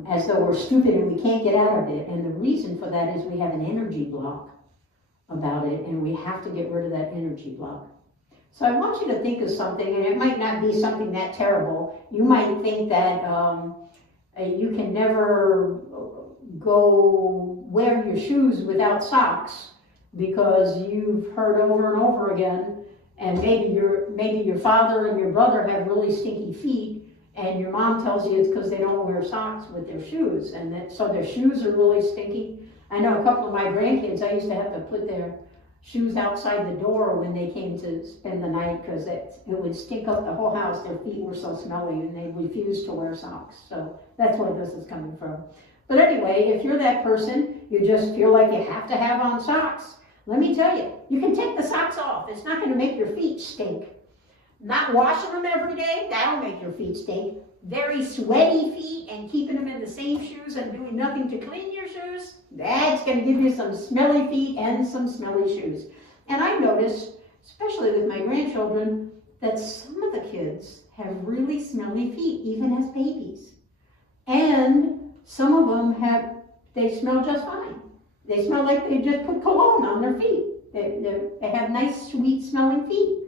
as though we're stupid and we can't get out of it. And the reason for that is we have an energy block about it, and we have to get rid of that energy block. So I want you to think of something, and it might not be something that terrible. You might think that you can never go wear your shoes without socks because you've heard over and over again, and maybe your father and your brother have really stinky feet, and your mom tells you it's because they don't wear socks with their shoes, and so their shoes are really stinky. I know a couple of my grandkids, I used to have to put their shoes outside the door when they came to spend the night because it would stink up the whole house. Their feet were so smelly and they refused to wear socks. So that's where this is coming from. But anyway, if you're that person, you just feel like you have to have on socks. Let me tell you, you can take the socks off. It's not going to make your feet stink. Not washing them every day, that'll make your feet stink. Very sweaty feet and keeping them in the same shoes and doing nothing to clean your shoes, that's going to give you some smelly feet and some smelly shoes. And I noticed, especially with my grandchildren, that some of the kids have really smelly feet, even as babies. And some of them they smell just fine. They smell like they just put cologne on their feet. They have nice, sweet smelling feet.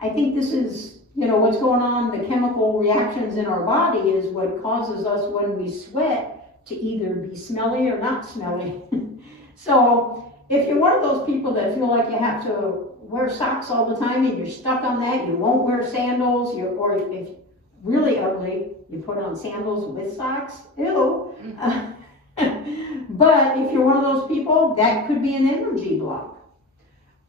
I think this is, what's going on, the chemical reactions in our body is what causes us when we sweat to either be smelly or not smelly. So if you're one of those people that feel like you have to wear socks all the time and you're stuck on that, you won't wear sandals, or if really ugly, you put on sandals with socks, ew. But if you're one of those people, that could be an energy block.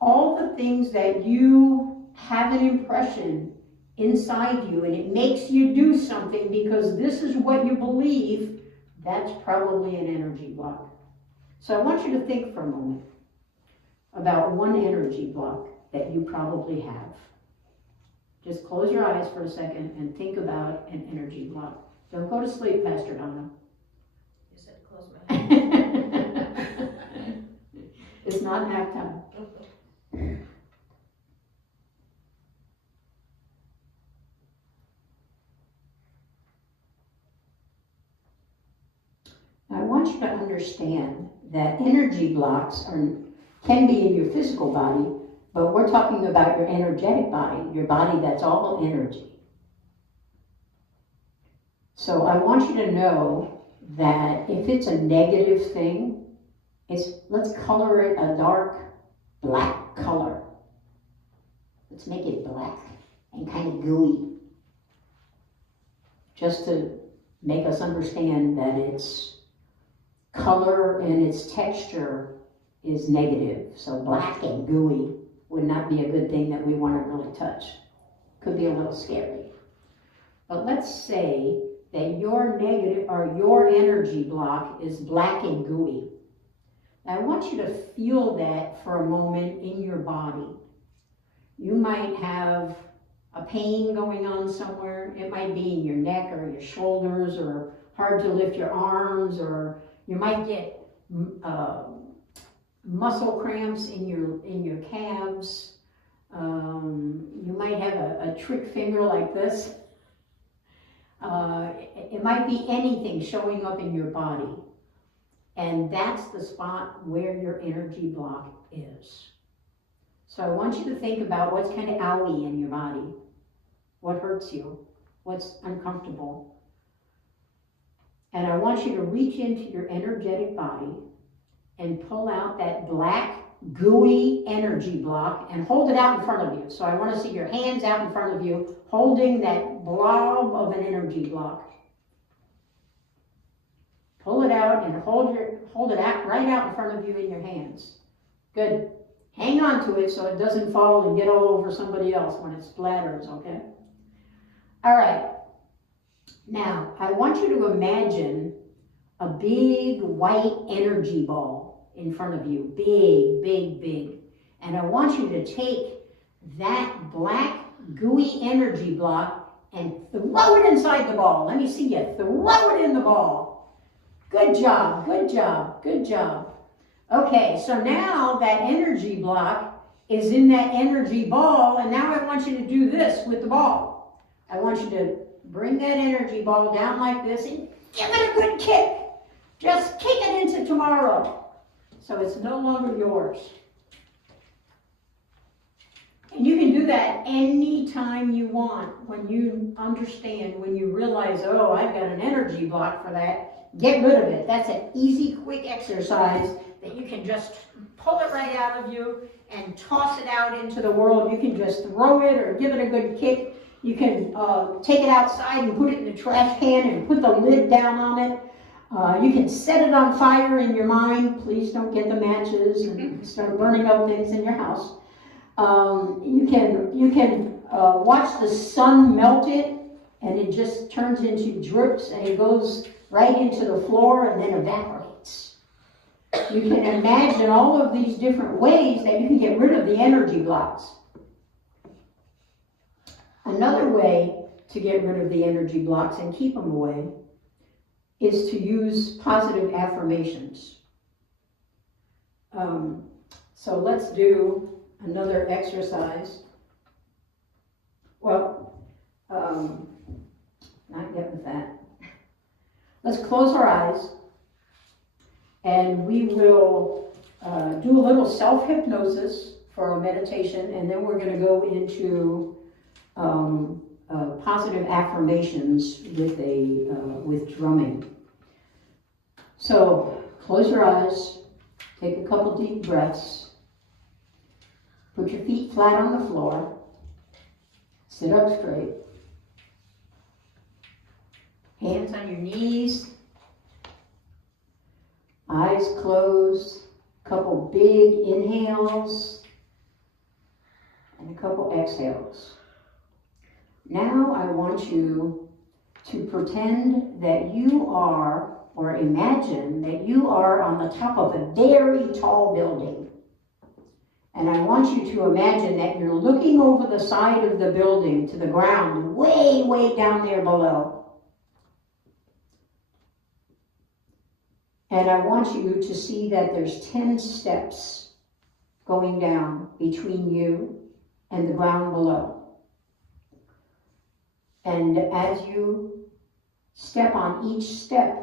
all the things that you have an impression inside you and it makes you do something because this is what you believe, that's probably an energy block. So I want you to think for a moment about one energy block that you probably have. Just close your eyes for a second and think about an energy block. Don't go to sleep, Pastor Donna. You said close my eyes. It's not nap time. I want you to understand that energy blocks can be in your physical body, but we're talking about your energetic body, your body that's all energy. So I want you to know that if it's a negative thing, let's color it a dark black color. Let's make it black and kind of gooey, just to make us understand that its color and its texture is negative. So black and gooey would not be a good thing that we want to really touch. Could be a little scary. But let's say that your negative or your energy block is black and gooey. I want you to feel that for a moment in your body. You might have a pain going on somewhere. It might be in your neck or your shoulders, or hard to lift your arms, or you might get muscle cramps in your calves. You might have a trick finger like this. It might be anything showing up in your body. And that's the spot where your energy block is. So I want you to think about what's kind of owie in your body. What hurts you? What's uncomfortable? And I want you to reach into your energetic body and pull out that black, gooey energy block and hold it out in front of you. So I want to see your hands out in front of you holding that blob of an energy block. Pull it out and hold it out right out in front of you in your hands. Good. Hang on to it so it doesn't fall and get all over somebody else when it splatters, okay? All right. Now, I want you to imagine a big white energy ball in front of you. Big, big, big. And I want you to take that black, gooey energy block and throw it inside the ball. Let me see you. Throw it in the ball. Good job, good job, good job. Okay, so now that energy block is in that energy ball, and now I want you to do this with the ball. I want you to bring that energy ball down like this and give it a good kick. Just kick it into tomorrow. So it's no longer yours. And you can do that anytime you want when you understand, when you realize, oh, I've got an energy block for that. Get rid of it. That's an easy, quick exercise that you can just pull it right out of you and toss it out into the world. You can just throw it or give it a good kick. You can take it outside and put it in the trash can and put the lid down on it. You can set it on fire in your mind. Please don't get the matches and start burning up things in your house. You can watch the sun melt it, and it just turns into drips, and it goes right into the floor and then evaporates. You can imagine all of these different ways that you can get rid of the energy blocks. Another way to get rid of the energy blocks and keep them away is to use positive affirmations. So let's do another exercise. Well, not yet with that. Let's close our eyes and we will do a little self-hypnosis for our meditation, and then we're going to go into positive affirmations with drumming. So close your eyes, take a couple deep breaths, put your feet flat on the floor, sit up straight, hands on your knees, eyes closed, couple big inhales couple exhales. Now I want you to pretend that you are, or imagine that you are on the top of a very tall building. And I want you to imagine that you're looking over the side of the building to the ground, way, way down there below. And I want you to see that there's 10 steps going down between you and the ground below. And as you step on each step,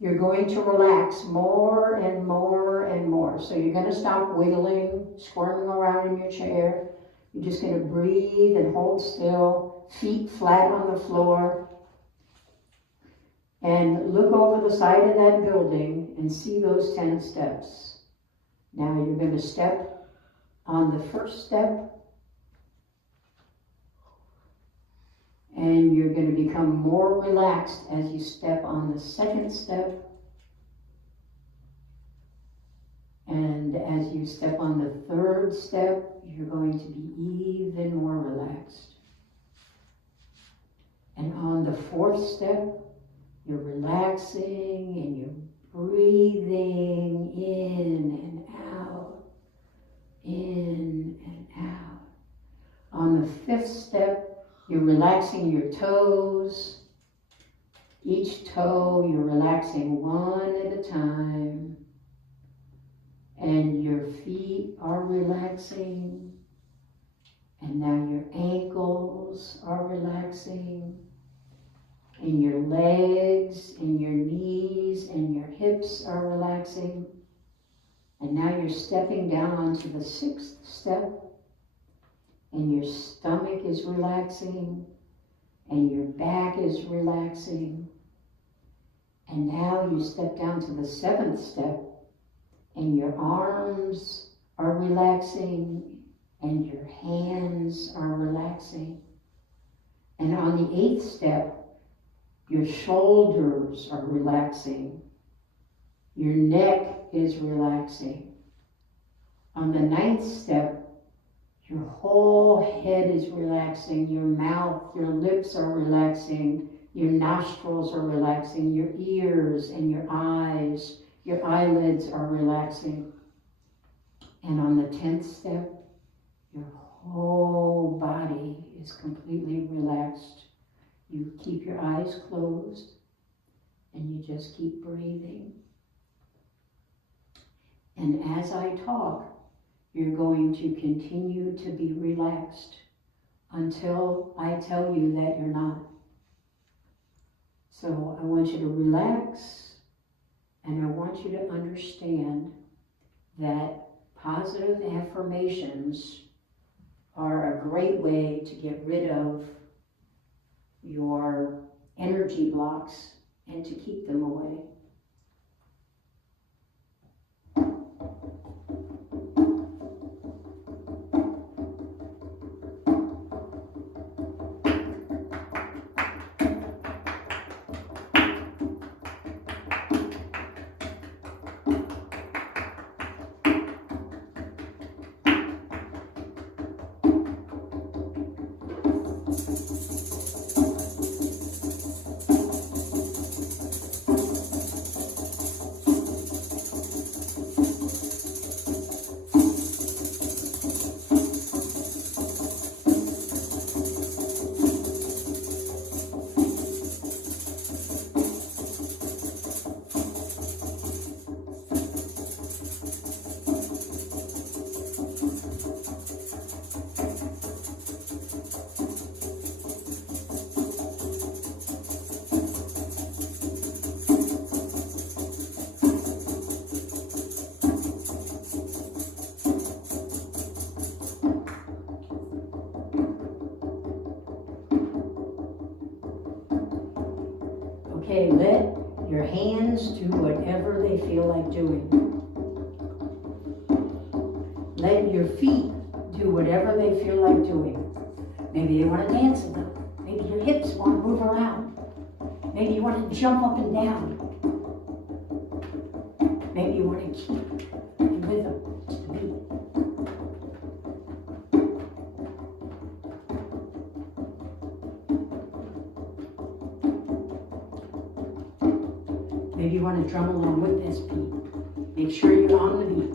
you're going to relax more and more and more. So you're going to stop wiggling, squirming around in your chair. You're just going to breathe and hold still, feet flat on the floor. And look over the side of that building and see those 10 steps. Now you're going to step on the first step. And you're going to become more relaxed as you step on the second step. And as you step on the third step, you're going to be even more relaxed. And on the fourth step, you're relaxing and you're breathing in and out, in and out. On the fifth step, you're relaxing your toes. Each toe, you're relaxing one at a time. And your feet are relaxing. And now your ankles are relaxing. And your legs and your knees and your hips are relaxing. And now you're stepping down onto the sixth step. And your stomach is relaxing, and your back is relaxing. And now you step down to the seventh step, and your arms are relaxing, and your hands are relaxing. And on the eighth step, your shoulders are relaxing. Your neck is relaxing. On the ninth step, your whole head is relaxing, your mouth, your lips are relaxing, your nostrils are relaxing, your ears and your eyes, your eyelids are relaxing. And on the 10th step, your whole body is completely relaxed. You keep your eyes closed and you just keep breathing. And as I talk, you're going to continue to be relaxed until I tell you that you're not. So I want you to relax, and I want you to understand that positive affirmations are a great way to get rid of your energy blocks and to keep them away. Okay, let your hands do whatever they feel like doing. Let your feet do whatever they feel like doing. Maybe they want to dance a little. Maybe your hips want to move around. Maybe you want to jump up and down. Maybe you want to keep the rhythm to the beat. Maybe you want to drum along with this beat. Make sure you're on the beat.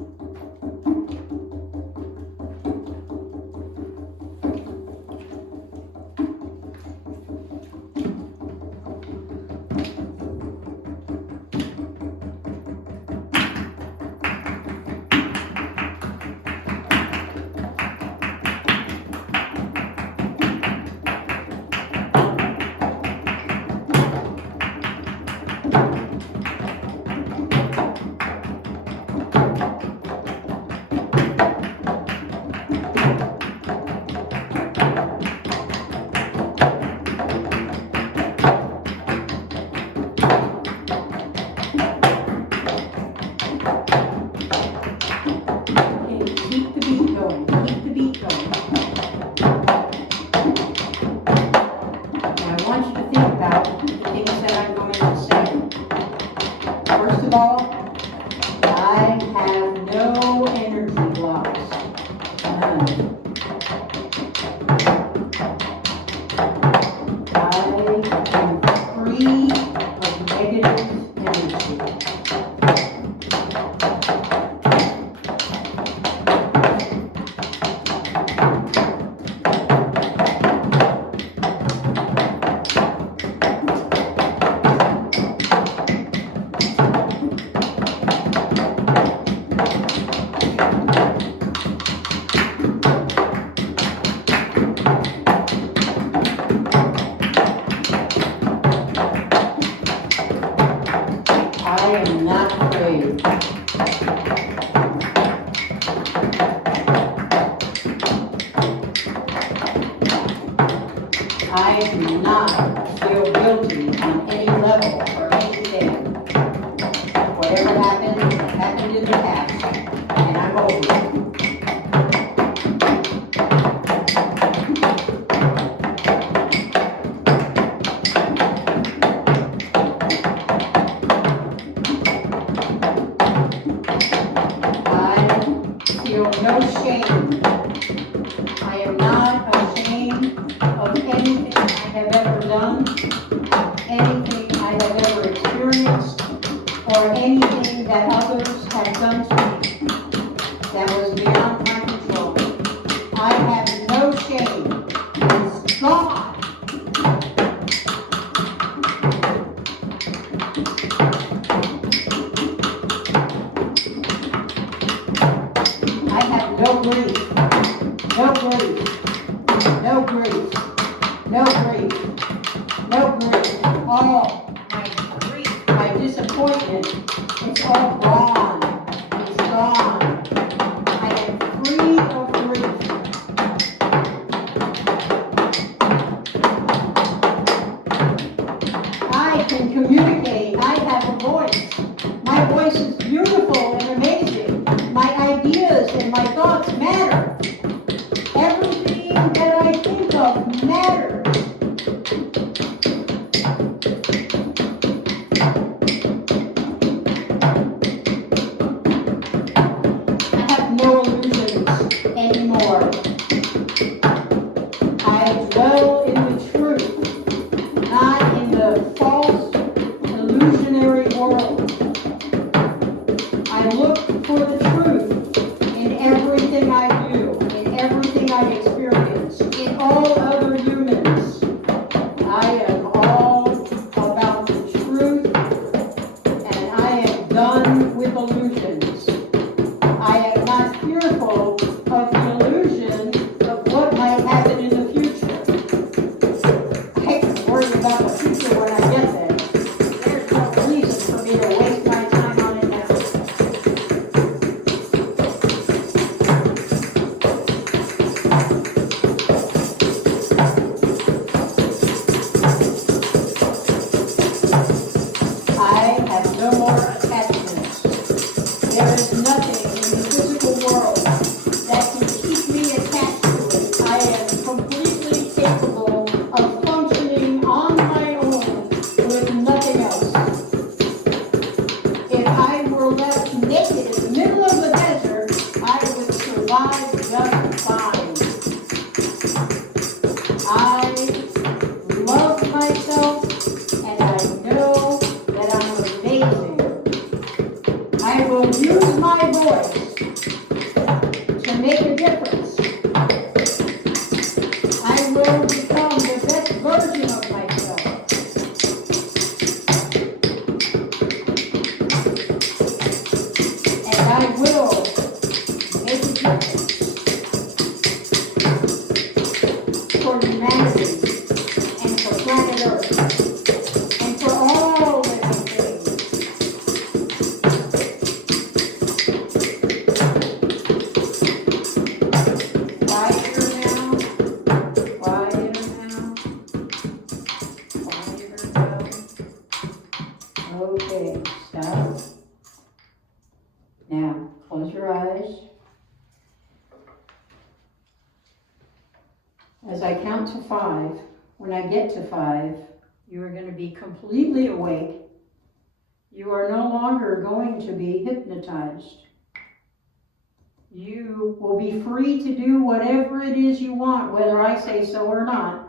I do not feel guilty on any level or anything. Whatever happened, happened in the past, and I'm over it. I feel no shame. I am not ashamed of anything I have ever done, anything I have ever experienced, or anything that others have done to me that was beyond my control. I have no shame. It's gone. I have no grief, no grief, no grief, no grief, no grief. All my grief, my disappointment, it's all gone. It's gone. I am free of grief. I can communicate. I have a voice. My voice is beautiful and amazing. My ideas and my thoughts matter. Everything that I think of matters. I have no illusions anymore. I dwell in the truth, not in the false Okay, stop. Now, close your eyes. As I count to 5, when I get to 5, you are going to be completely awake. You are no longer going to be hypnotized. You will be free to do whatever it is you want, whether I say so or not.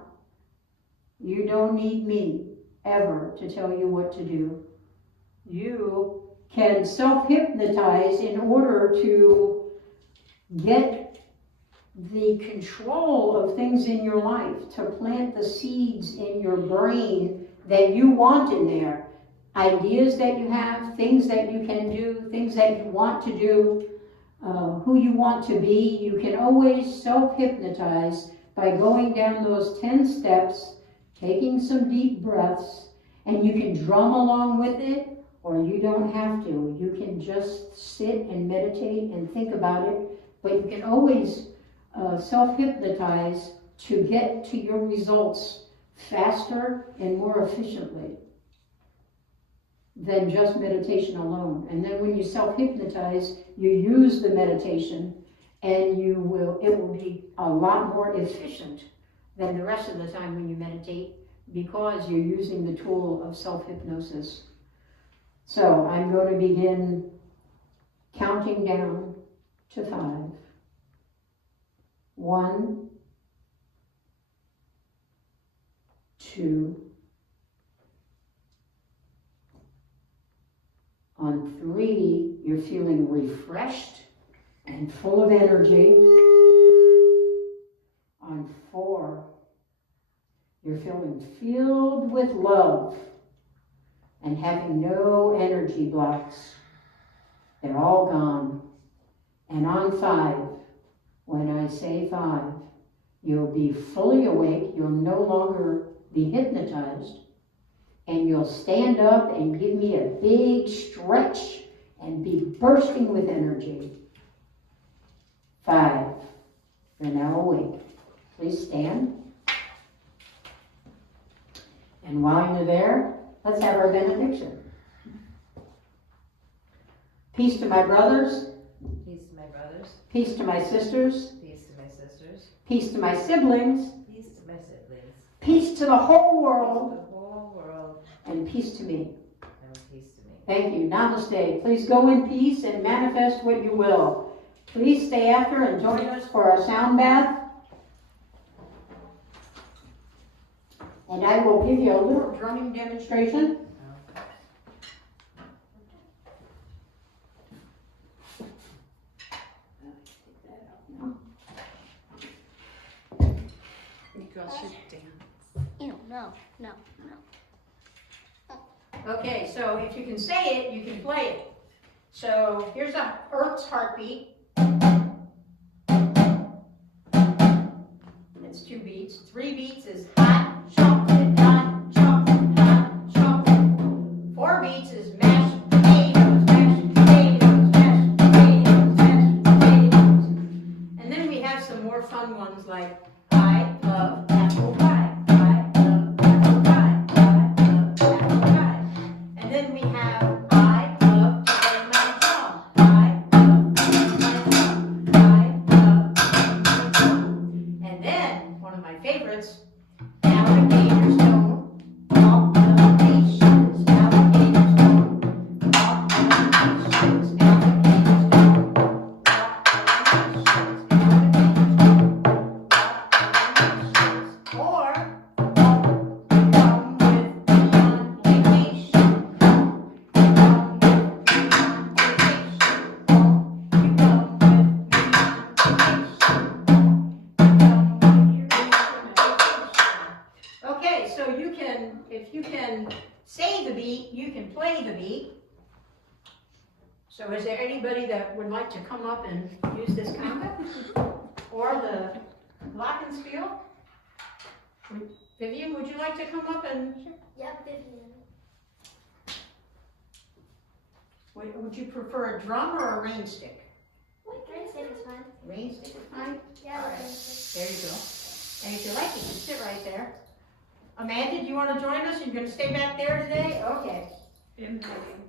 You don't need me ever to tell you what to do. You can self-hypnotize in order to get the control of things in your life, to plant the seeds in your brain that you want in there. Ideas that you have, things that you can do, things that you want to do, who you want to be. You can always self-hypnotize by going down those 10 steps, taking some deep breaths, and you can drum along with it, or you don't have to. You can just sit and meditate and think about it, but you can always self-hypnotize to get to your results faster and more efficiently than just meditation alone. And then when you self-hypnotize, you use the meditation, and it will be a lot more efficient than the rest of the time when you meditate, because you're using the tool of self-hypnosis. So I'm going to begin counting down to 5. 1, 2. On 3, you're feeling refreshed and full of energy. On 4, you're feeling filled with love and having no energy blocks. They're all gone. And on 5, when I say 5, you'll be fully awake. You'll no longer be hypnotized. And you'll stand up and give me a big stretch and be bursting with energy. 5, you're now awake. Please stand. And while you're there, let's have our benediction. Peace to my brothers. Peace to my brothers. Peace to my sisters. Peace to my sisters. Peace to my siblings. Peace to my siblings. Peace to the whole The world. whole world. And peace to me. And peace to me. Thank you. Namaste. Please go in peace and manifest what you will. Please stay after and join us for our sound bath. And I will give you a little drumming demonstration. You girls should dance. Ew, no. Okay, so if you can say it, you can play it. So here's a Earth's heartbeat. It's 2 beats. 3 beats is hot chocolate, hot chocolate, hot chocolate. 4 beats is mashed potatoes, mashed potatoes, mashed potatoes, mashed potatoes. And then we have some more fun ones like I love apple pie, I love apple pie, I love apple pie. And then we have I love to play my drum, I love to play my drum, I love to play my drum. And then, one of my favorites, alligators don't walk on leashes, alligators don't walk on leashes, alligators don't walk on leashes, alligators don't walk on leashes. Or, come with me on vacation, come with me on vacation, won't you come with me on vacation? Okay, so if you can say the beat, you can play the beat. So is there anybody that would like to come up and use this conga? Or the glockenspiel? Vivian, would you like to come up and, Yep, Vivian. would you prefer a drum or a rain stick? Rain stick is fine. Rain stick is fine? Yeah, All right. rain stick. There you go. And if you like, you can sit right there. Amanda, do you want to join us? You're going to stay back there today? Okay. Inhaling.